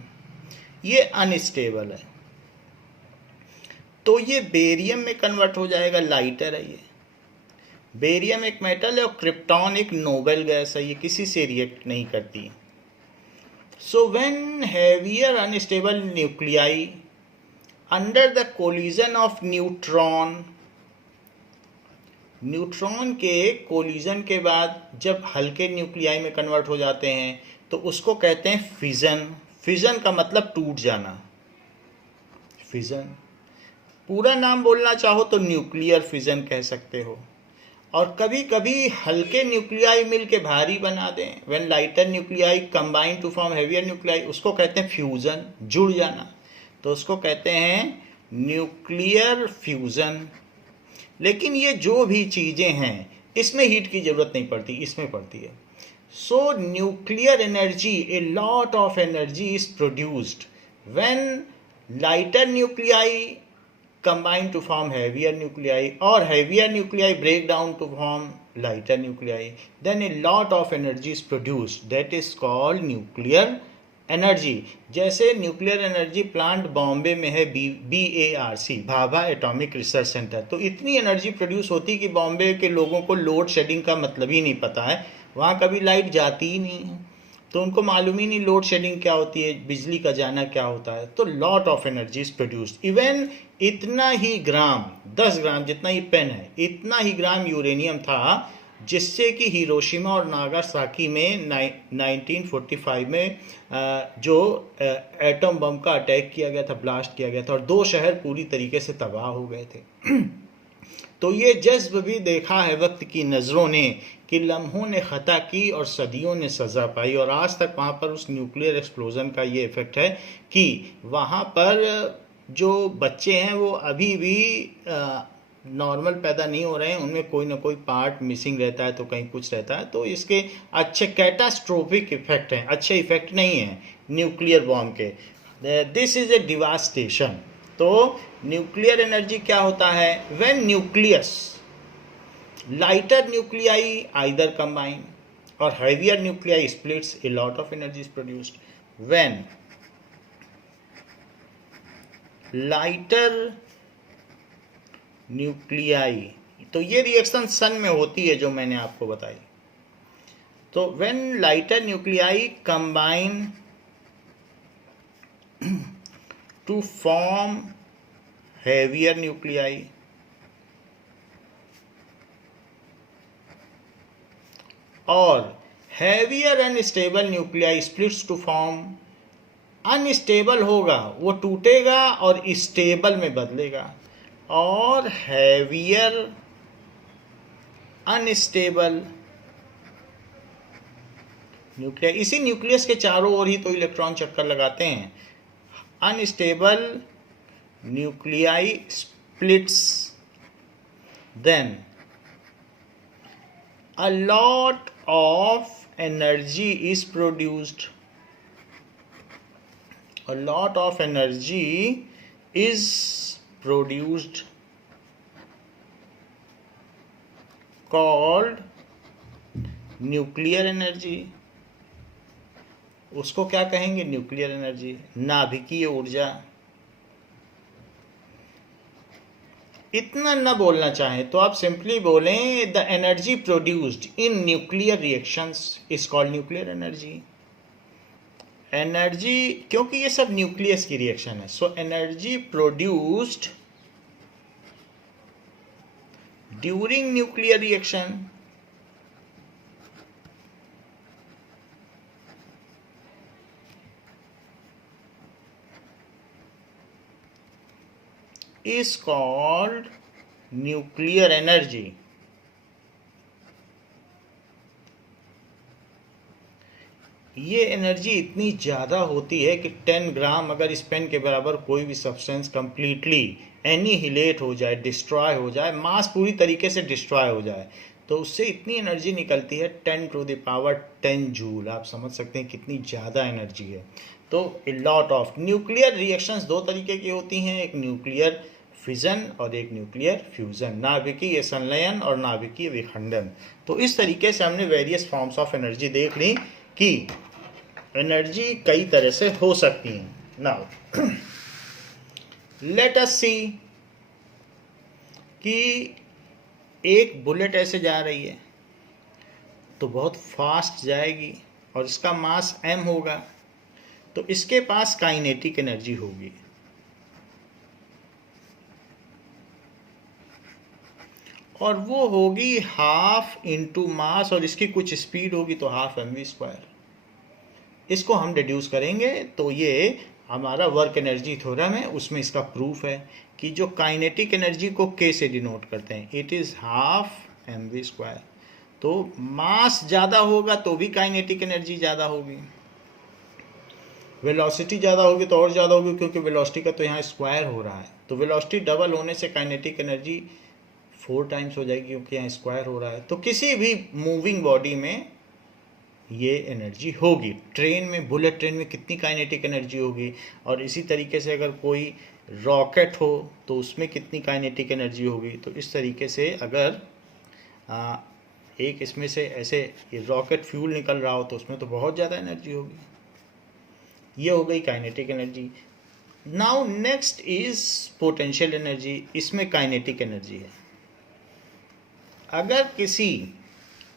ये अनस्टेबल है, तो ये बेरियम में कन्वर्ट हो जाएगा, लाइटर है ये। बेरियम एक मेटल है और क्रिप्टॉन एक नोबल गैस है, ये किसी से रिएक्ट नहीं करती। So when heavier unstable nuclei under the collision of neutron, neutron के कोलिजन के बाद जब हल्के न्यूक्लियाई में कन्वर्ट हो जाते हैं, तो उसको कहते हैं फिजन। फिजन का मतलब टूट जाना, फिजन। पूरा नाम बोलना चाहो तो न्यूक्लियर फिजन कह सकते हो। और कभी कभी हल्के न्यूक्लियाई मिल के भारी बना दें, when lighter nuclei combine to form heavier nuclei, उसको कहते हैं फ्यूजन, जुड़ जाना, तो उसको कहते हैं न्यूक्लियर फ्यूजन। लेकिन ये जो भी चीज़ें हैं, इसमें हीट की ज़रूरत नहीं पड़ती, इसमें पड़ती है। सो nuclear energy, a lot of energy is produced when lighter nuclei combine to form heavier nuclei, or heavier nuclei break down to form lighter nuclei, then a lot of energy is produced, that is called nuclear energy। जैसे न्यूक्लियर एनर्जी प्लांट बॉम्बे में है, BARC, Bhabha atomic research centre, तो इतनी एनर्जी प्रोड्यूस होती कि बॉम्बे के लोगों को लोड शेडिंग का मतलब ही नहीं पता है, वहाँ कभी लाइट जाती ही नहीं है, तो उनको मालूम ही नहीं लोड शेडिंग क्या होती है, बिजली का जाना क्या होता है। तो lot of energy is produced. Even इतना ही ग्राम, 10 ग्राम जितना ही पेन है, इतना ही ग्राम यूरेनियम था जिससे कि हिरोशिमा और नागासाकी में 1945 में जो एटम बम का अटैक किया गया था, ब्लास्ट किया गया था, और 2 शहर पूरी तरीके से तबाह हो गए थे। तो ये जज्ब भी देखा है वक्त की नज़रों ने कि लम्हों ने ख़ता की और सदियों ने सज़ा पाई, और आज तक वहाँ पर उस न्यूक्लियर एक्सप्लोज़न का ये इफ़ेक्ट है कि वहाँ पर जो बच्चे हैं वो अभी भी नॉर्मल पैदा नहीं हो रहे हैं, उनमें कोई ना कोई पार्ट मिसिंग रहता है, तो कहीं कुछ रहता है। तो इसके अच्छे कैटास्ट्रोफिक इफ़ेक्ट हैं, अच्छे इफ़ेक्ट नहीं हैं न्यूक्लियर बॉम्ब के। This is a devastation. तो न्यूक्लियर एनर्जी क्या होता है? When nucleus lighter nuclei either combine और heavier nuclei splits, a lot of energy is produced. When lighter nuclei, तो ये रिएक्शन सन में होती है जो मैंने आपको बताई। तो when lighter nuclei combine to form heavier nuclei, और heavier unstable nuclei splits to form, unstable होगा वो टूटेगा और स्टेबल में बदलेगा, और हैवियर अनस्टेबल न्यूक्लियस, इसी न्यूक्लियस के चारों ओर ही तो इलेक्ट्रॉन चक्कर लगाते हैं। Unstable nuclei splits, then a lot of energy is produced. A lot of energy is produced called nuclear energy. उसको क्या कहेंगे? न्यूक्लियर एनर्जी, नाभिकीय ऊर्जा। इतना न बोलना चाहें तो आप सिंपली बोलें the energy produced in nuclear reactions is called nuclear energy. Energy, क्योंकि ये सब न्यूक्लियस की रिएक्शन है, so energy produced during nuclear reaction is called nuclear energy। ये एनर्जी इतनी ज़्यादा होती है कि 10 ग्राम अगर इस पेन के बराबर कोई भी सब्सटेंस कंप्लीटली एनिहिलेट हो जाए, डिस्ट्रॉय हो जाए, मास पूरी तरीके से डिस्ट्रॉय हो जाए, तो उससे इतनी एनर्जी निकलती है 10⁻10 जूल। आप समझ सकते हैं कितनी ज़्यादा एनर्जी है। तो a lot of nuclear reactions 2 तरीके की होती हैं, एक न्यूक्लियर फिजन और एक न्यूक्लियर फ्यूजन, नाभिकीय संलयन और नाभिकीय विखंडन। तो इस तरीके से हमने वेरियस फॉर्म्स ऑफ एनर्जी देख ली कि एनर्जी कई तरह से हो सकती हैं। नाउ लेट अस सी कि एक बुलेट ऐसे जा रही है तो बहुत फास्ट जाएगी और इसका मास m होगा, तो इसके पास काइनेटिक एनर्जी होगी, और वो होगी हाफ इंटू मास, और इसकी कुछ स्पीड होगी तो हाफ mv²। इसको हम डिड्यूस करेंगे तो ये हमारा वर्क एनर्जी थ्योरम है, उसमें इसका प्रूफ है कि जो काइनेटिक एनर्जी को k से डिनोट करते हैं, इट इज़ हाफ mv²। तो मास ज़्यादा होगा तो भी काइनेटिक एनर्जी ज़्यादा होगी, वेलोसिटी ज़्यादा होगी तो और ज़्यादा होगी, क्योंकि वेलोसिटी का तो यहाँ स्क्वायर हो रहा है, तो वेलोसिटी डबल होने से काइनेटिक एनर्जी 4 टाइम्स हो जाएगी, क्योंकि यहाँ स्क्वायर हो रहा है। तो किसी भी मूविंग बॉडी में ये एनर्जी होगी। ट्रेन में, बुलेट ट्रेन में कितनी काइनेटिक एनर्जी होगी, और इसी तरीके से अगर कोई रॉकेट हो तो उसमें कितनी काइनेटिक एनर्जी होगी। तो इस तरीके से अगर एक इसमें से ऐसे रॉकेट फ्यूल निकल रहा हो तो उसमें तो बहुत ज़्यादा एनर्जी होगी। ये हो गई kinetic energy. Now next is potential energy, इसमें काइनेटिक एनर्जी है। अगर किसी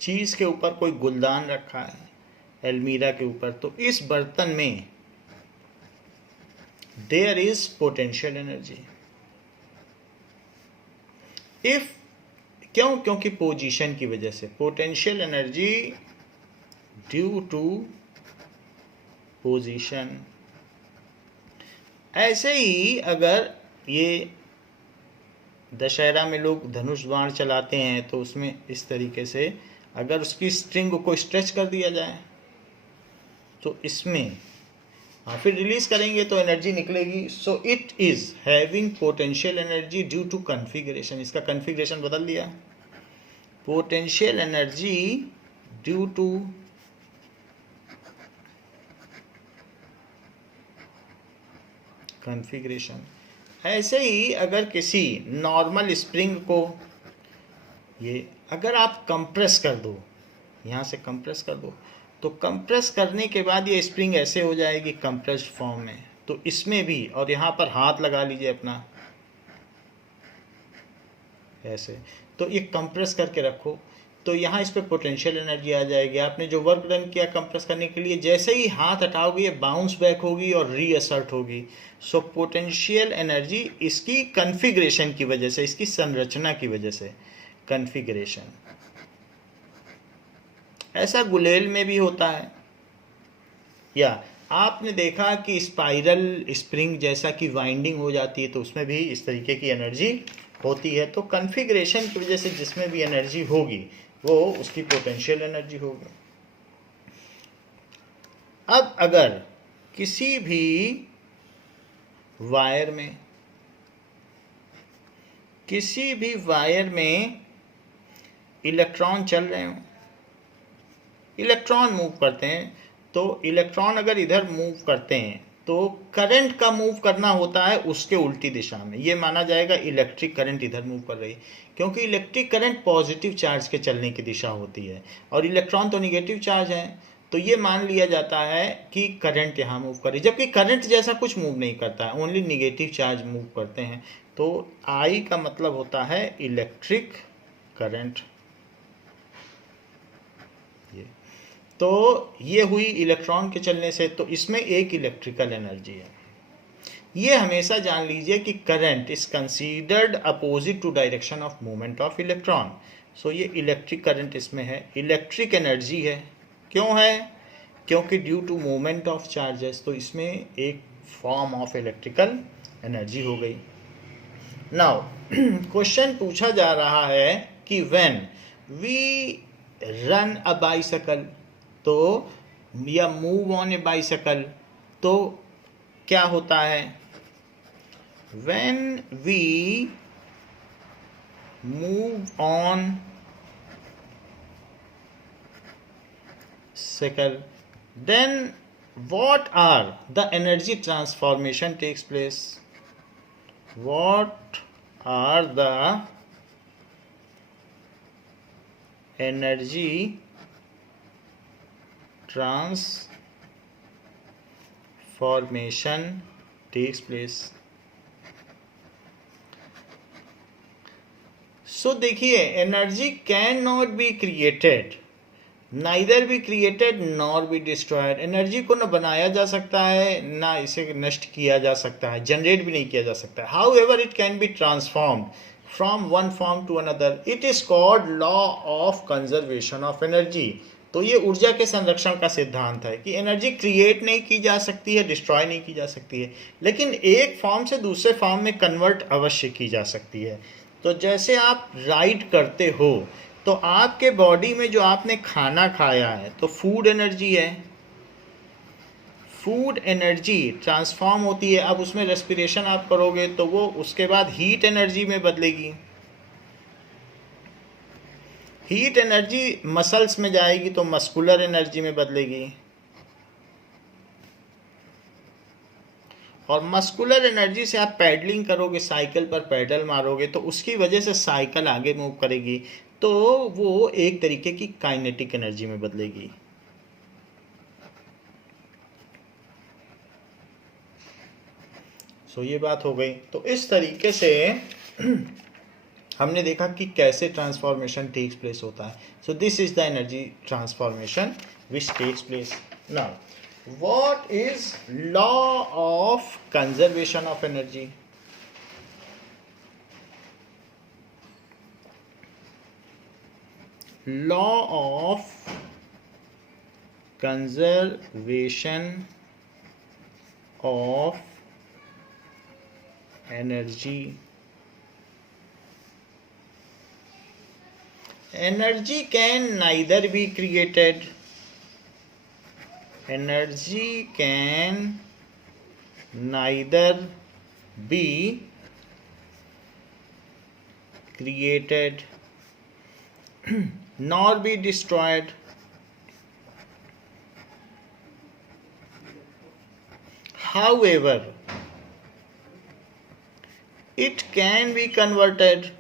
चीज़ के ऊपर कोई गुलदान रखा है, अलमीरा के ऊपर, तो इस बर्तन में there is potential energy. If क्यों? क्योंकि पोजीशन की वजह से, potential energy due to position. ऐसे ही अगर ये दशहरा में लोग धनुष बाण चलाते हैं तो उसमें इस तरीके से अगर उसकी स्ट्रिंग को स्ट्रेच कर दिया जाए तो इसमें फिर रिलीज करेंगे तो एनर्जी निकलेगी। So it is having potential energy due to configuration. इसका कन्फिग्रेशन बदल दिया, potential energy due to configuration. ऐसे ही अगर किसी नॉर्मल स्प्रिंग को ये अगर आप कंप्रेस कर दो, यहाँ से कंप्रेस कर दो, तो कंप्रेस करने के बाद ये स्प्रिंग ऐसे हो जाएगी कंप्रेस्ड फॉर्म में। तो इसमें भी, और यहाँ पर हाथ लगा लीजिए अपना ऐसे, तो ये कंप्रेस करके रखो तो यहाँ इस पर पोटेंशियल एनर्जी आ जाएगी। आपने जो वर्क डन किया कंप्रेस करने के लिए, जैसे ही हाथ हटाओगे ये बाउंस बैक होगी और रीअसर्ट होगी। सो पोटेंशियल एनर्जी इसकी कन्फिग्रेशन की वजह से, इसकी संरचना की वजह से, कन्फिग्रेशन। ऐसा गुलेल में भी होता है, या आपने देखा कि स्पाइरल स्प्रिंग जैसा कि वाइंडिंग हो जाती है तो उसमें भी इस तरीके की एनर्जी होती है। तो कन्फिग्रेशन की वजह से जिसमें भी एनर्जी होगी वो उसकी पोटेंशियल एनर्जी होगी। अब अगर किसी भी वायर में इलेक्ट्रॉन चल रहे हों, इलेक्ट्रॉन मूव करते हैं, तो इलेक्ट्रॉन अगर इधर मूव करते हैं तो करंट का मूव करना होता है उसके उल्टी दिशा में। ये माना जाएगा इलेक्ट्रिक करंट इधर मूव कर रही है, क्योंकि इलेक्ट्रिक करंट पॉजिटिव चार्ज के चलने की दिशा होती है और इलेक्ट्रॉन तो निगेटिव चार्ज है। तो ये मान लिया जाता है कि करंट यहाँ मूव कर रही है, जबकि करंट जैसा कुछ मूव नहीं करता है, ओनली निगेटिव चार्ज मूव करते हैं। तो आई का मतलब होता है इलेक्ट्रिक करंट। तो ये हुई इलेक्ट्रॉन के चलने से, तो इसमें एक इलेक्ट्रिकल एनर्जी है। ये हमेशा जान लीजिए कि current is considered opposite to direction of movement of electron. So ये इलेक्ट्रिक करंट इसमें है, इलेक्ट्रिक एनर्जी है। क्यों है? क्योंकि due to movement of charges, तो इसमें एक फॉर्म ऑफ इलेक्ट्रिकल एनर्जी हो गई। नाउ क्वेश्चन पूछा जा रहा है कि when we run a bicycle, तो या मूव ऑन ए बाइसाइकिल, तो क्या होता है? When we move on cycle, then what are the energy transformation takes place? What are the energy transformation takes place? So देखिए, energy can not be created, neither be created nor be destroyed. Energy को न बनाया जा सकता है ना इसे नष्ट किया जा सकता है, जनरेट भी नहीं किया जा सकता है। However it can be transformed from one form to another. It is called law of conservation of energy. तो ये ऊर्जा के संरक्षण का सिद्धांत है कि एनर्जी क्रिएट नहीं की जा सकती है, डिस्ट्रॉय नहीं की जा सकती है, लेकिन एक फॉर्म से दूसरे फॉर्म में कन्वर्ट अवश्य की जा सकती है। तो जैसे आप राइड करते हो तो आपके बॉडी में जो आपने खाना खाया है तो फूड एनर्जी है, फूड एनर्जी ट्रांसफॉर्म होती है। अब उसमें रेस्पिरेशन आप करोगे तो वो उसके बाद हीट एनर्जी में बदलेगी, हीट एनर्जी मसल्स में जाएगी तो मस्कुलर एनर्जी में बदलेगी, और मस्कुलर एनर्जी से आप पैडलिंग करोगे, साइकिल पर पैडल मारोगे तो उसकी वजह से साइकिल आगे मूव करेगी, तो वो एक तरीके की काइनेटिक एनर्जी में बदलेगी। सो ये बात हो गई। तो इस तरीके से हमने देखा कि कैसे ट्रांसफॉर्मेशन टेक्स प्लेस होता है। So this is the energy transformation which takes place. Now what is law of conservation of energy? Law of conservation of energy. Energy can neither be created. Energy can neither be created nor be destroyed. However, it can be converted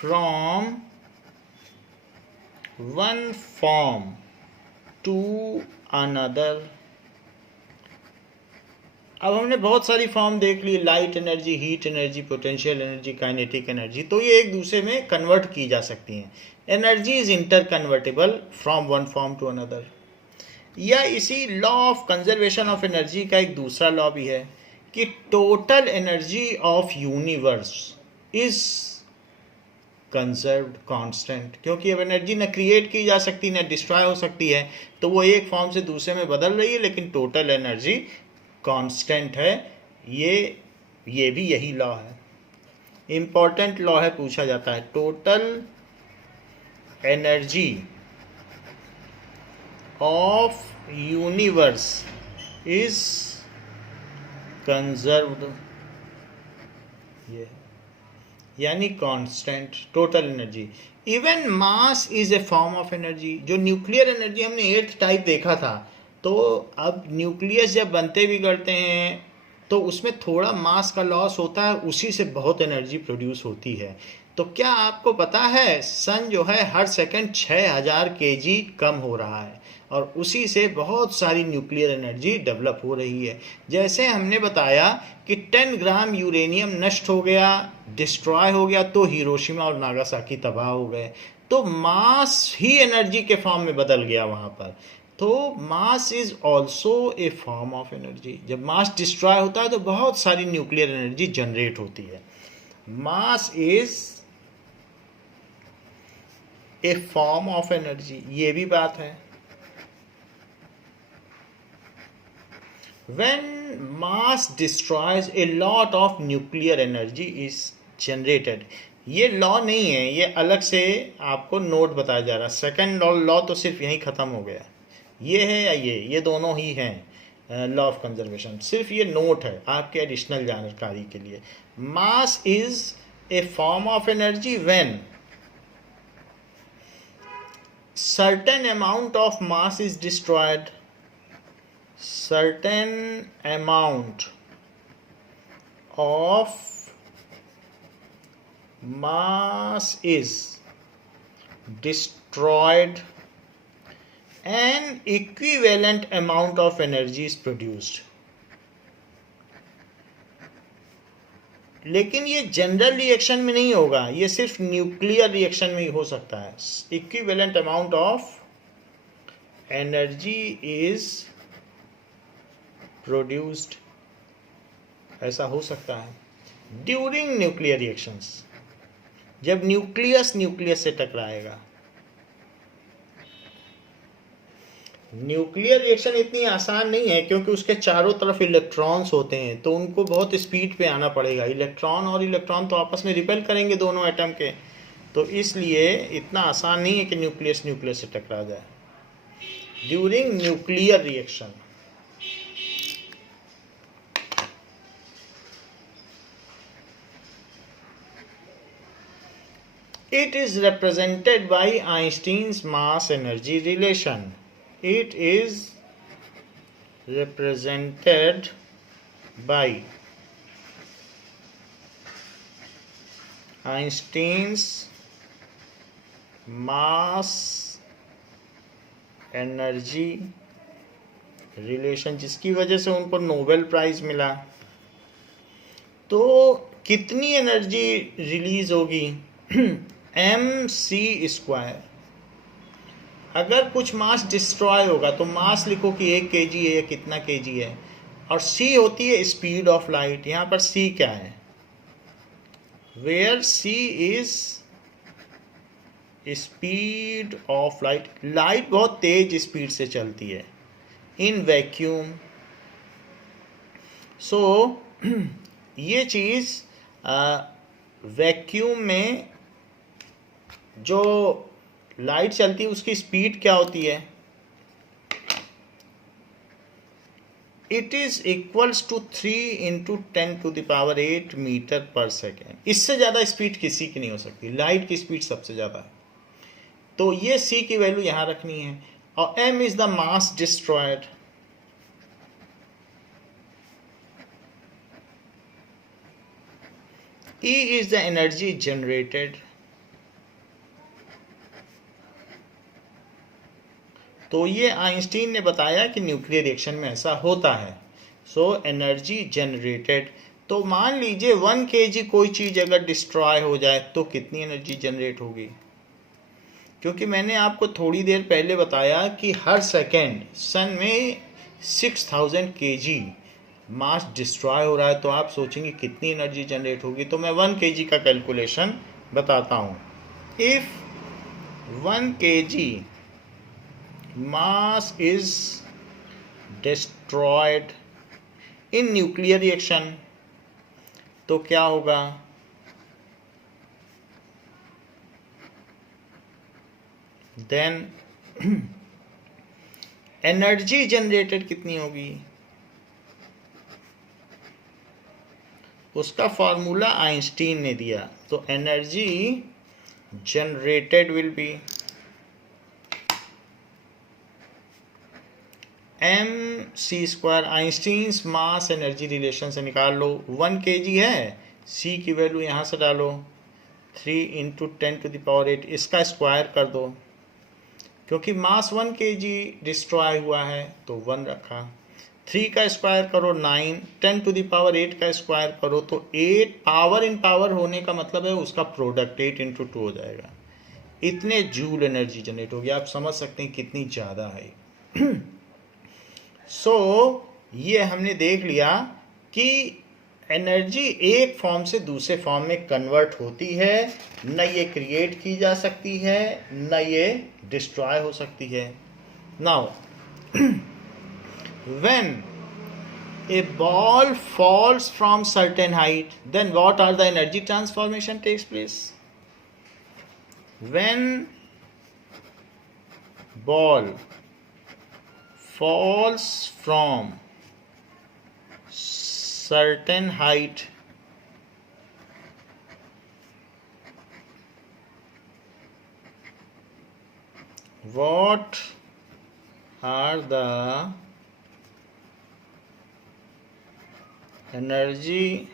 from one form to another. अब हमने बहुत सारी फॉर्म देख ली, light energy, heat energy, potential energy, kinetic energy, तो ये एक दूसरे में कन्वर्ट की जा सकती हैं. Energy is interconvertible from one form to another. या इसी law of conservation of energy का एक दूसरा लॉ भी है कि total energy of universe is conserved constant. क्योंकि अब एनर्जी न क्रिएट की जा सकती न डिस्ट्रॉय हो सकती है, तो वो एक फॉर्म से दूसरे में बदल रही है, लेकिन टोटल एनर्जी कांस्टेंट है. ये भी यही लॉ है, इम्पॉर्टेंट लॉ है, पूछा जाता है. Total energy of universe is conserved, ये यानी constant total energy. Even mass is a form of energy. जो न्यूक्लियर एनर्जी हमने 8th टाइप देखा था, तो अब न्यूक्लियस जब बनते बिगड़ते हैं तो उसमें थोड़ा मास का लॉस होता है, उसी से बहुत एनर्जी प्रोड्यूस होती है. तो क्या आपको पता है सन जो है हर सेकंड 6000 kg कम हो रहा है, और उसी से बहुत सारी न्यूक्लियर एनर्जी डेवलप हो रही है. जैसे हमने बताया कि 10 ग्राम यूरेनियम नष्ट हो गया, डिस्ट्रॉय हो गया, तो हिरोशिमा और नागासाकी तबाह हो गए. तो मास ही एनर्जी के फॉर्म में बदल गया वहाँ पर. तो mass is also a form of energy. जब मास डिस्ट्रॉय होता है तो बहुत सारी न्यूक्लियर एनर्जी जनरेट होती है. Mass is a form of energy, ये भी बात है. When mass destroys, a lot of nuclear energy is generated. ये लॉ नहीं है, ये अलग से आपको नोट बताया जा रहा है. सेकंड लॉ तो सिर्फ यहीं ख़त्म हो गया. ये है या ये दोनों ही हैं लॉ ऑफ कंजर्वेशन. सिर्फ ये नोट है आपके एडिशनल जानकारी के लिए. Mass is a form of energy when certain amount of mass is destroyed. Certain amount of mass is destroyed and equivalent amount of energy is produced. लेकिन ये जनरल रिएक्शन में नहीं होगा, ये सिर्फ न्यूक्लियर रिएक्शन में ही हो सकता है. Equivalent amount of energy is produced, ऐसा हो सकता है ड्यूरिंग न्यूक्लियर रिएक्शंस, जब न्यूक्लियस से टकराएगा. न्यूक्लियर रिएक्शन इतनी आसान नहीं है, क्योंकि उसके चारों तरफ इलेक्ट्रॉन्स होते हैं, तो उनको बहुत स्पीड पे आना पड़ेगा. इलेक्ट्रॉन और इलेक्ट्रॉन तो आपस में रिपेल करेंगे दोनों एटम के, तो इसलिए इतना आसान नहीं है कि न्यूक्लियस से टकरा जाए during nuclear reaction. It is represented by Einstein's mass-energy relation. It is represented by Einstein's mass-energy relation, जिसकी वजह से उनको नोबेल प्राइज मिला. तो कितनी एनर्जी रिलीज होगी? mc². अगर कुछ मास डिस्ट्रॉय होगा तो मास लिखो कि 1 kg है या कितना kg है, और c होती है स्पीड ऑफ लाइट. यहाँ पर c क्या है? Where c is speed of light, light बहुत तेज स्पीड से चलती है इन वैक्यूम। सो ये चीज़ वैक्यूम में जो लाइट चलती है उसकी स्पीड क्या होती है? It is equals to 3 × 10⁸ metre per second. इससे ज़्यादा स्पीड किसी की नहीं हो सकती, लाइट की स्पीड सबसे ज़्यादा है। तो ये c की वैल्यू यहाँ रखनी है। और m is the mass destroyed. E is the energy generated। तो ये आइंस्टीन ने बताया कि न्यूक्लियर रिएक्शन में ऐसा होता है। सो एनर्जी जनरेटेड, तो मान लीजिए 1 kg कोई चीज़ अगर डिस्ट्रॉय हो जाए तो कितनी एनर्जी जनरेट होगी? क्योंकि मैंने आपको थोड़ी देर पहले बताया कि हर सेकेंड सन में 6000 kg मास डिस्ट्रॉय हो रहा है, तो आप सोचेंगे कितनी एनर्जी जनरेट होगी। तो मैं 1 kg का कैलकुलेशन बताता हूँ। If 1 kg mass is destroyed in nuclear reaction, तो क्या होगा? देन एनर्जी जनरेटेड कितनी होगी? उसका फॉर्मूला आइंस्टीन ने दिया। तो energy generated will be mc²। Einstein's mass energy relation से निकाल लो। 1 kg है, c की वैल्यू यहाँ से डालो 3 × 10⁸, इसका स्क्वायर कर दो। क्योंकि मास 1 kg डिस्ट्रॉय हुआ है तो 1 रखा। 3 का स्क्वायर करो 9, 10⁸ का स्क्वायर करो तो 8। पावर इन पावर होने का मतलब है उसका प्रोडक्ट 8 × 2 हो जाएगा। इतने जूल एनर्जी जनरेट होगी। आप समझ सकते हैं कितनी ज़्यादा है। सो ये हमने देख लिया कि एनर्जी एक फॉर्म से दूसरे फॉर्म में कन्वर्ट होती है। न ये क्रिएट की जा सकती है, न ये डिस्ट्रॉय हो सकती है। Now when a ball falls from certain height, then what are the energy transformation takes place? When ball falls from certain height, what are the energy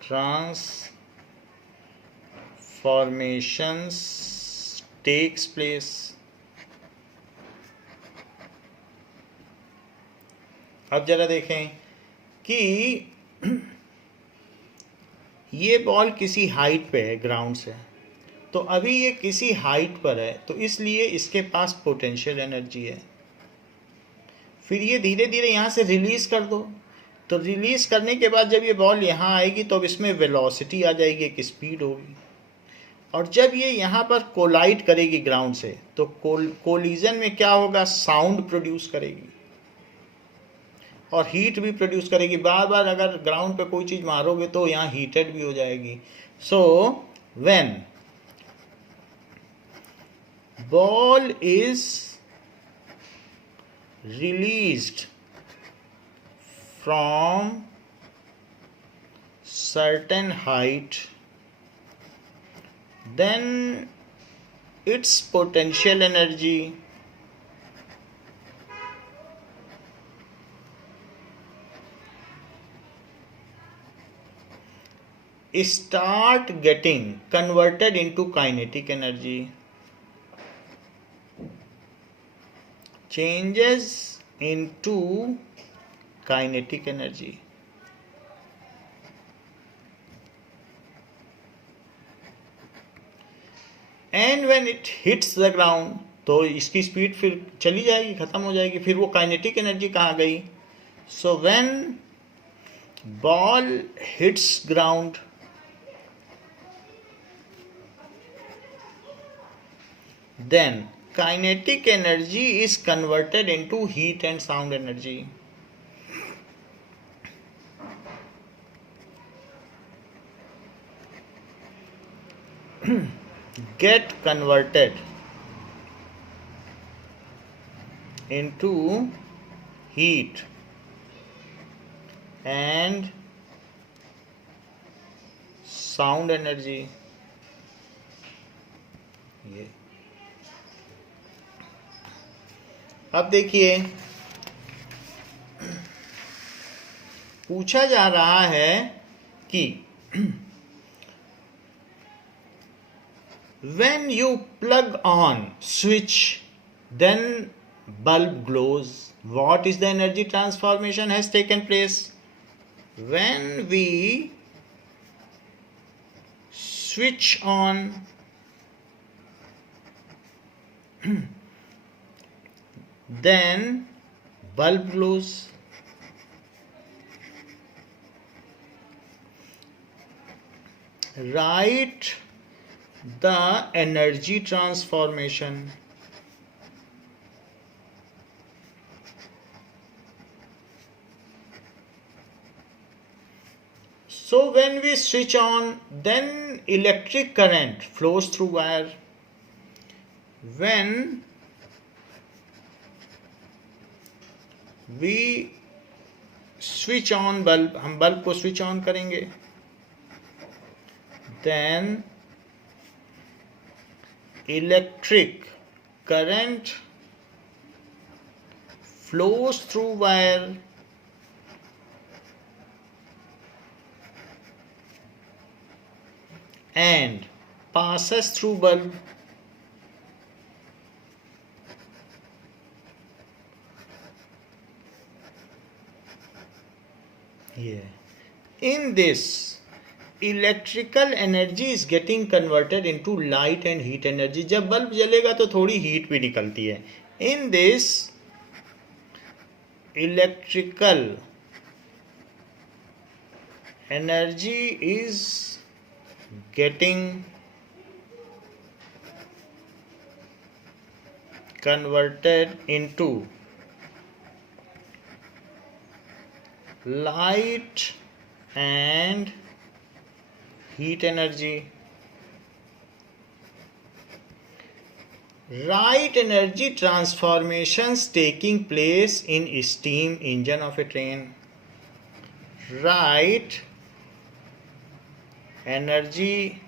transformations takes place? अब जरा देखें कि ये बॉल किसी हाइट पे है ग्राउंड से, तो अभी ये किसी हाइट पर है तो इसलिए इसके पास पोटेंशियल एनर्जी है। फिर ये धीरे धीरे यहाँ से रिलीज कर दो, तो रिलीज करने के बाद जब ये बॉल यहाँ आएगी तो अब इसमें वेलोसिटी आ जाएगी, एक स्पीड होगी। और जब ये यहाँ पर कोलाइड करेगी ग्राउंड से तो कोलिजन में क्या होगा? साउंड प्रोड्यूस करेगी और हीट भी प्रोड्यूस करेगी। बार बार अगर ग्राउंड पे कोई चीज़ मारोगे तो यहाँ हीटेड भी हो जाएगी। So when ball is released from certain height, then its potential energy start getting converted into kinetic energy, changes into kinetic energy। And when it hits the ground, तो इसकी स्पीड फिर चली जाएगी, खत्म हो जाएगी। फिर वो काइनेटिक एनर्जी कहाँ गई? So when ball hits ground, then kinetic energy is converted into heat and sound energy. Get converted into heat and sound energy. ये अब देखिए, पूछा जा रहा है कि when you plug on switch then bulb glows. What is the energy transformation has taken place? When we switch on then bulb glows. Write the energy transformation. So when we switch on, then electric current flows through wire. When we switch on bulb, हम बल्ब को स्विच ऑन करेंगे, then electric current flows through wire and passes through bulb. In this, electrical energy is getting converted into light and heat energy. जब बल्ब जलेगा तो थोड़ी हीट भी निकलती है. In this, electrical energy is getting converted into light and heat energy. Write energy transformations taking place in steam engine of a train. Write energy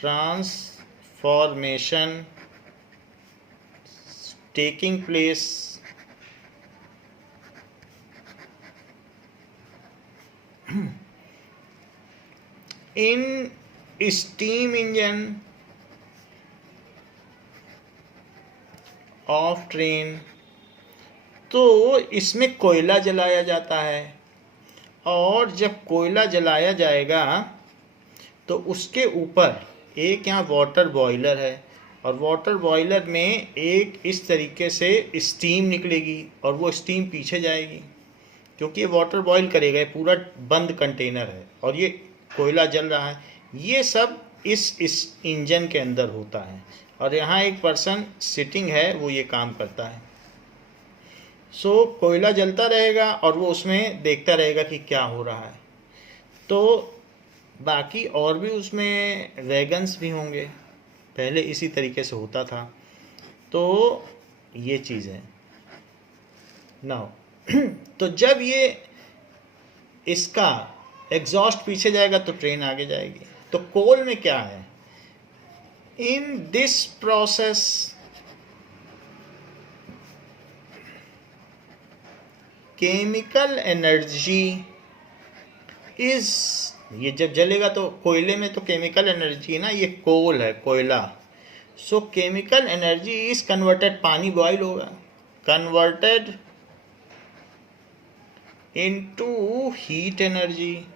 transformation taking place in steam engine of train. तो इसमें कोयला जलाया जाता है, और जब कोयला जलाया जाएगा तो उसके ऊपर एक यहाँ वाटर बॉयलर है, और वाटर बॉयलर में एक इस तरीके से स्टीम निकलेगी और वो स्टीम पीछे जाएगी, क्योंकि ये वाटर बॉयल करेगा. ये पूरा बंद कंटेनर है और ये कोयला जल रहा है. ये सब इस इंजन के अंदर होता है, और यहाँ एक पर्सन सिटिंग है, वो ये काम करता है. सो कोयला जलता रहेगा और वो उसमें देखता रहेगा कि क्या हो रहा है. तो बाकी और भी उसमें वैगन्स भी होंगे, पहले इसी तरीके से होता था. तो ये चीज़ है नाउ. तो जब ये इसका एग्जॉस्ट पीछे जाएगा तो ट्रेन आगे जाएगी. तो कोल में क्या है? In this process chemical energy is, ये जब जलेगा तो कोयले में तो केमिकल एनर्जी है ना, ये कोल है, कोयला. So chemical energy is converted, पानी बॉयल होगा, कन्वर्टेड इनटू हीट एनर्जी.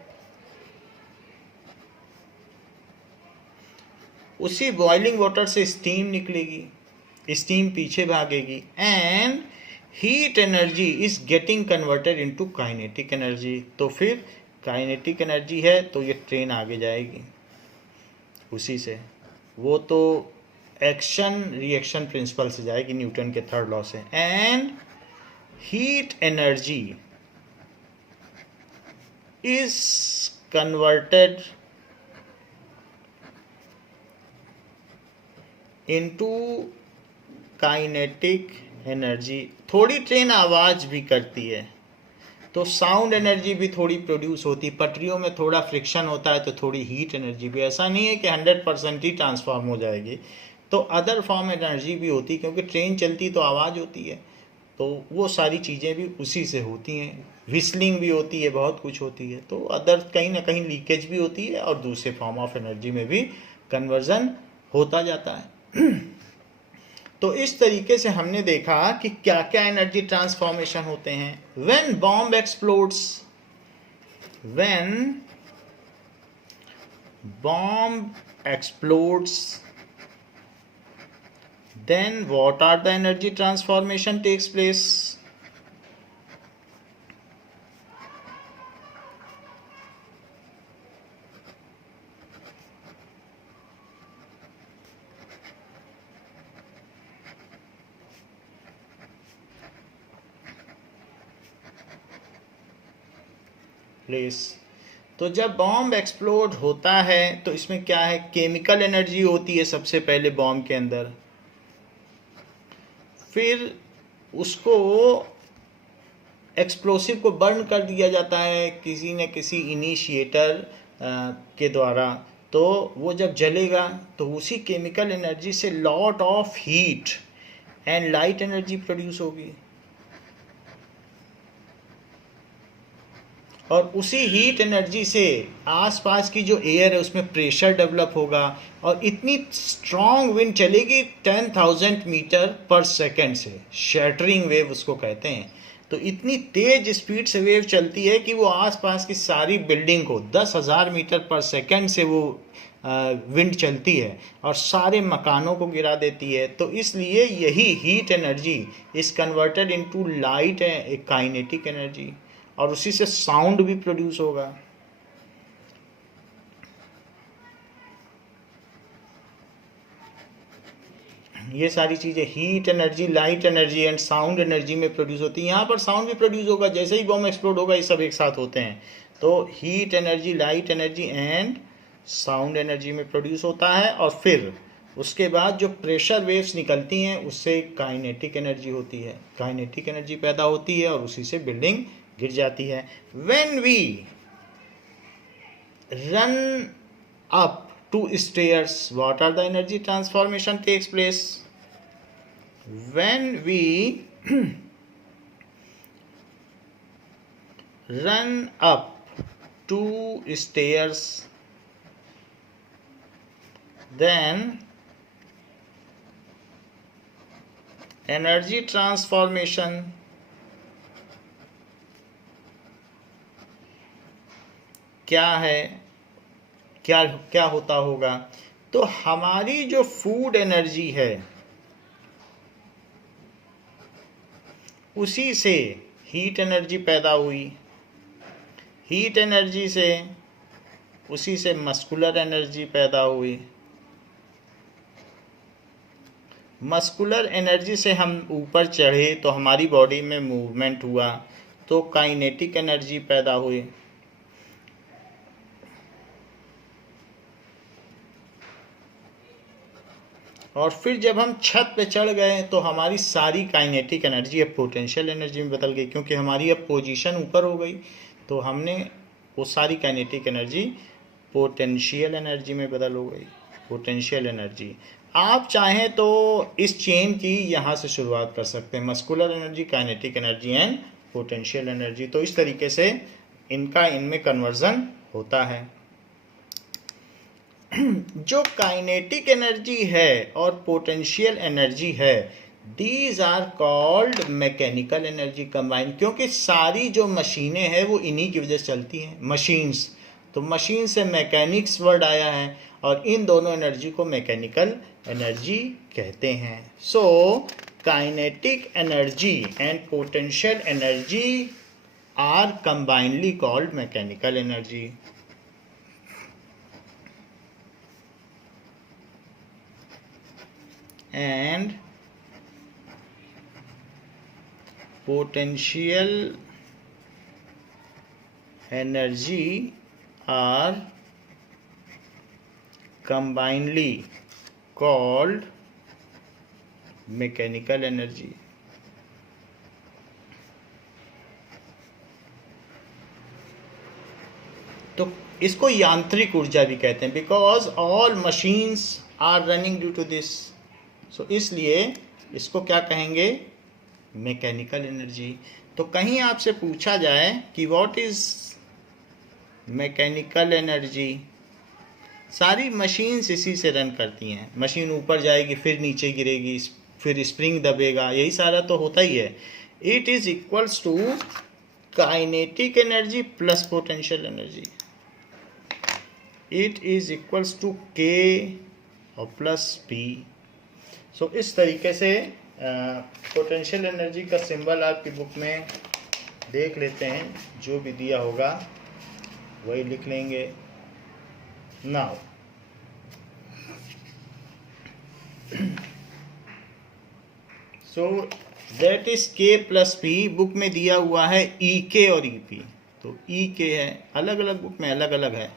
उसी बॉइलिंग वाटर से स्टीम निकलेगी, स्टीम पीछे भागेगी, and heat energy is getting converted into kinetic energy. तो फिर काइनेटिक एनर्जी है तो ये ट्रेन आगे जाएगी उसी से. वो तो एक्शन रिएक्शन प्रिंसिपल से जाएगी, न्यूटन के थर्ड लॉ से। And heat energy is converted into kinetic energy. थोड़ी ट्रेन आवाज भी करती है तो साउंड एनर्जी भी थोड़ी प्रोड्यूस होती, पटरियों में थोड़ा फ्रिक्शन होता है तो थोड़ी हीट एनर्जी भी। ऐसा नहीं है कि 100% ही ट्रांसफॉर्म हो जाएगी, तो अदर फॉर्म एनर्जी भी होती, क्योंकि ट्रेन चलती तो आवाज़ होती है, तो वो सारी चीज़ें भी उसी से होती हैं। विस्लिंग भी होती है, बहुत कुछ होती है, तो अदर कहीं ना कहीं लीकेज भी होती है और दूसरे फॉर्म ऑफ एनर्जी में भी कन्वर्जन होता जाता है। तो इस तरीके से हमने देखा कि क्या क्या एनर्जी ट्रांसफॉर्मेशन होते हैं। When bomb explodes, when bomb explodes, then what are the energy transformation takes place? Place. तो जब बॉम्ब एक्सप्लोड होता है तो इसमें क्या है, केमिकल एनर्जी होती है सबसे पहले बॉम्ब के अंदर, फिर उसको एक्सप्लोसिव को बर्न कर दिया जाता है किसी न किसी इनिशिएटर के द्वारा। तो वो जब जलेगा तो उसी केमिकल एनर्जी से lot of heat and light energy produce होगी, और उसी हीट एनर्जी से आसपास की जो एयर है उसमें प्रेशर डेवलप होगा, और इतनी स्ट्रॉन्ग विंड चलेगी 10,000 मीटर पर सेकेंड से, शैटरिंग वेव उसको कहते हैं। तो इतनी तेज स्पीड से वेव चलती है कि वो आसपास की सारी बिल्डिंग को 10,000 मीटर पर सेकेंड से वो विंड चलती है और सारे मकानों को गिरा देती है। तो इसलिए यही heat energy is converted into light kinetic energy, और उसी से साउंड भी प्रोड्यूस होगा। ये सारी चीज़ें heat energy, light energy and sound energy में प्रोड्यूस होती है। यहाँ पर साउंड भी प्रोड्यूस होगा, जैसे ही बॉम्ब एक्सप्लोड होगा ये सब एक साथ होते हैं। तो heat energy, light energy and sound energy में प्रोड्यूस होता है, और फिर उसके बाद जो प्रेशर वेव्स निकलती हैं उससे काइनेटिक एनर्जी होती है, काइनेटिक एनर्जी पैदा होती है और उसी से बिल्डिंग गिर जाती है। When we run up to stairs, what are the energy transformation takes place? When we run up to stairs, then energy transformation क्या है, क्या क्या होता होगा। तो हमारी जो फूड एनर्जी है उसी से हीट एनर्जी पैदा हुई, हीट एनर्जी से उसी से मस्कुलर एनर्जी पैदा हुई, मस्कुलर एनर्जी से हम ऊपर चढ़े तो हमारी बॉडी में मूवमेंट हुआ तो काइनेटिक एनर्जी पैदा हुई, और फिर जब हम छत पे चढ़ गए तो हमारी सारी काइनेटिक एनर्जी अब पोटेंशियल एनर्जी में बदल गई, क्योंकि हमारी अब पोजीशन ऊपर हो गई। तो हमने वो सारी काइनेटिक एनर्जी पोटेंशियल एनर्जी में बदल हो गई, पोटेंशियल एनर्जी। आप चाहें तो इस चेन की यहाँ से शुरुआत कर सकते हैं, muscular energy, kinetic energy and potential energy. तो इस तरीके से इनका इनमें कन्वर्जन होता है। जो काइनेटिक एनर्जी है और पोटेंशियल एनर्जी है, these are called mechanical energy combined, क्योंकि सारी जो मशीनें हैं वो इन्हीं की वजह से चलती हैं, मशीन्स। तो मशीन से मैकेनिक्स वर्ड आया है और इन दोनों एनर्जी को मैकेनिकल एनर्जी कहते हैं। So kinetic energy and potential energy are combinely called mechanical energy. and potential energy are combinedly called mechanical energy. तो इसको यांत्रिक ऊर्जा भी कहते हैं, because all machines are running due to this. So इसलिए इसको क्या कहेंगे, मैकेनिकल एनर्जी। तो कहीं आपसे पूछा जाए कि व्हाट इज मैकेनिकल एनर्जी, सारी मशीन्स इसी से रन करती हैं। मशीन ऊपर जाएगी, फिर नीचे गिरेगी, फिर स्प्रिंग दबेगा, यही सारा तो होता ही है। It is equals to kinetic energy plus potential energy. It is equals to K और प्लस पी। सो इस तरीके से पोटेंशियल एनर्जी का सिंबल आपकी बुक में देख लेते हैं, जो भी दिया होगा वही लिख लेंगे। नाउ सो दैट इज के प्लस पी। बुक में दिया हुआ है ई के और ई पी, तो ई के है, अलग अलग बुक में अलग अलग है।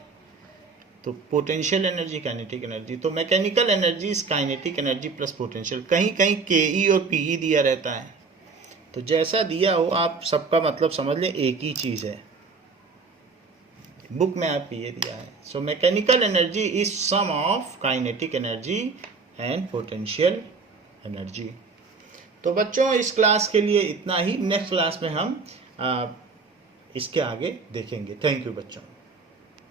तो पोटेंशियल एनर्जी, काइनेटिक एनर्जी, तो mechanical energy is kinetic energy plus potential. कहीं कहीं के ई और पी ई दिया रहता है, तो जैसा दिया हो आप सबका मतलब समझ लें, एक ही चीज़ है। बुक में आपको ये दिया है। So mechanical energy is sum of kinetic energy and potential energy. तो बच्चों इस क्लास के लिए इतना ही। नेक्स्ट क्लास में हम इसके आगे देखेंगे। थैंक यू बच्चों।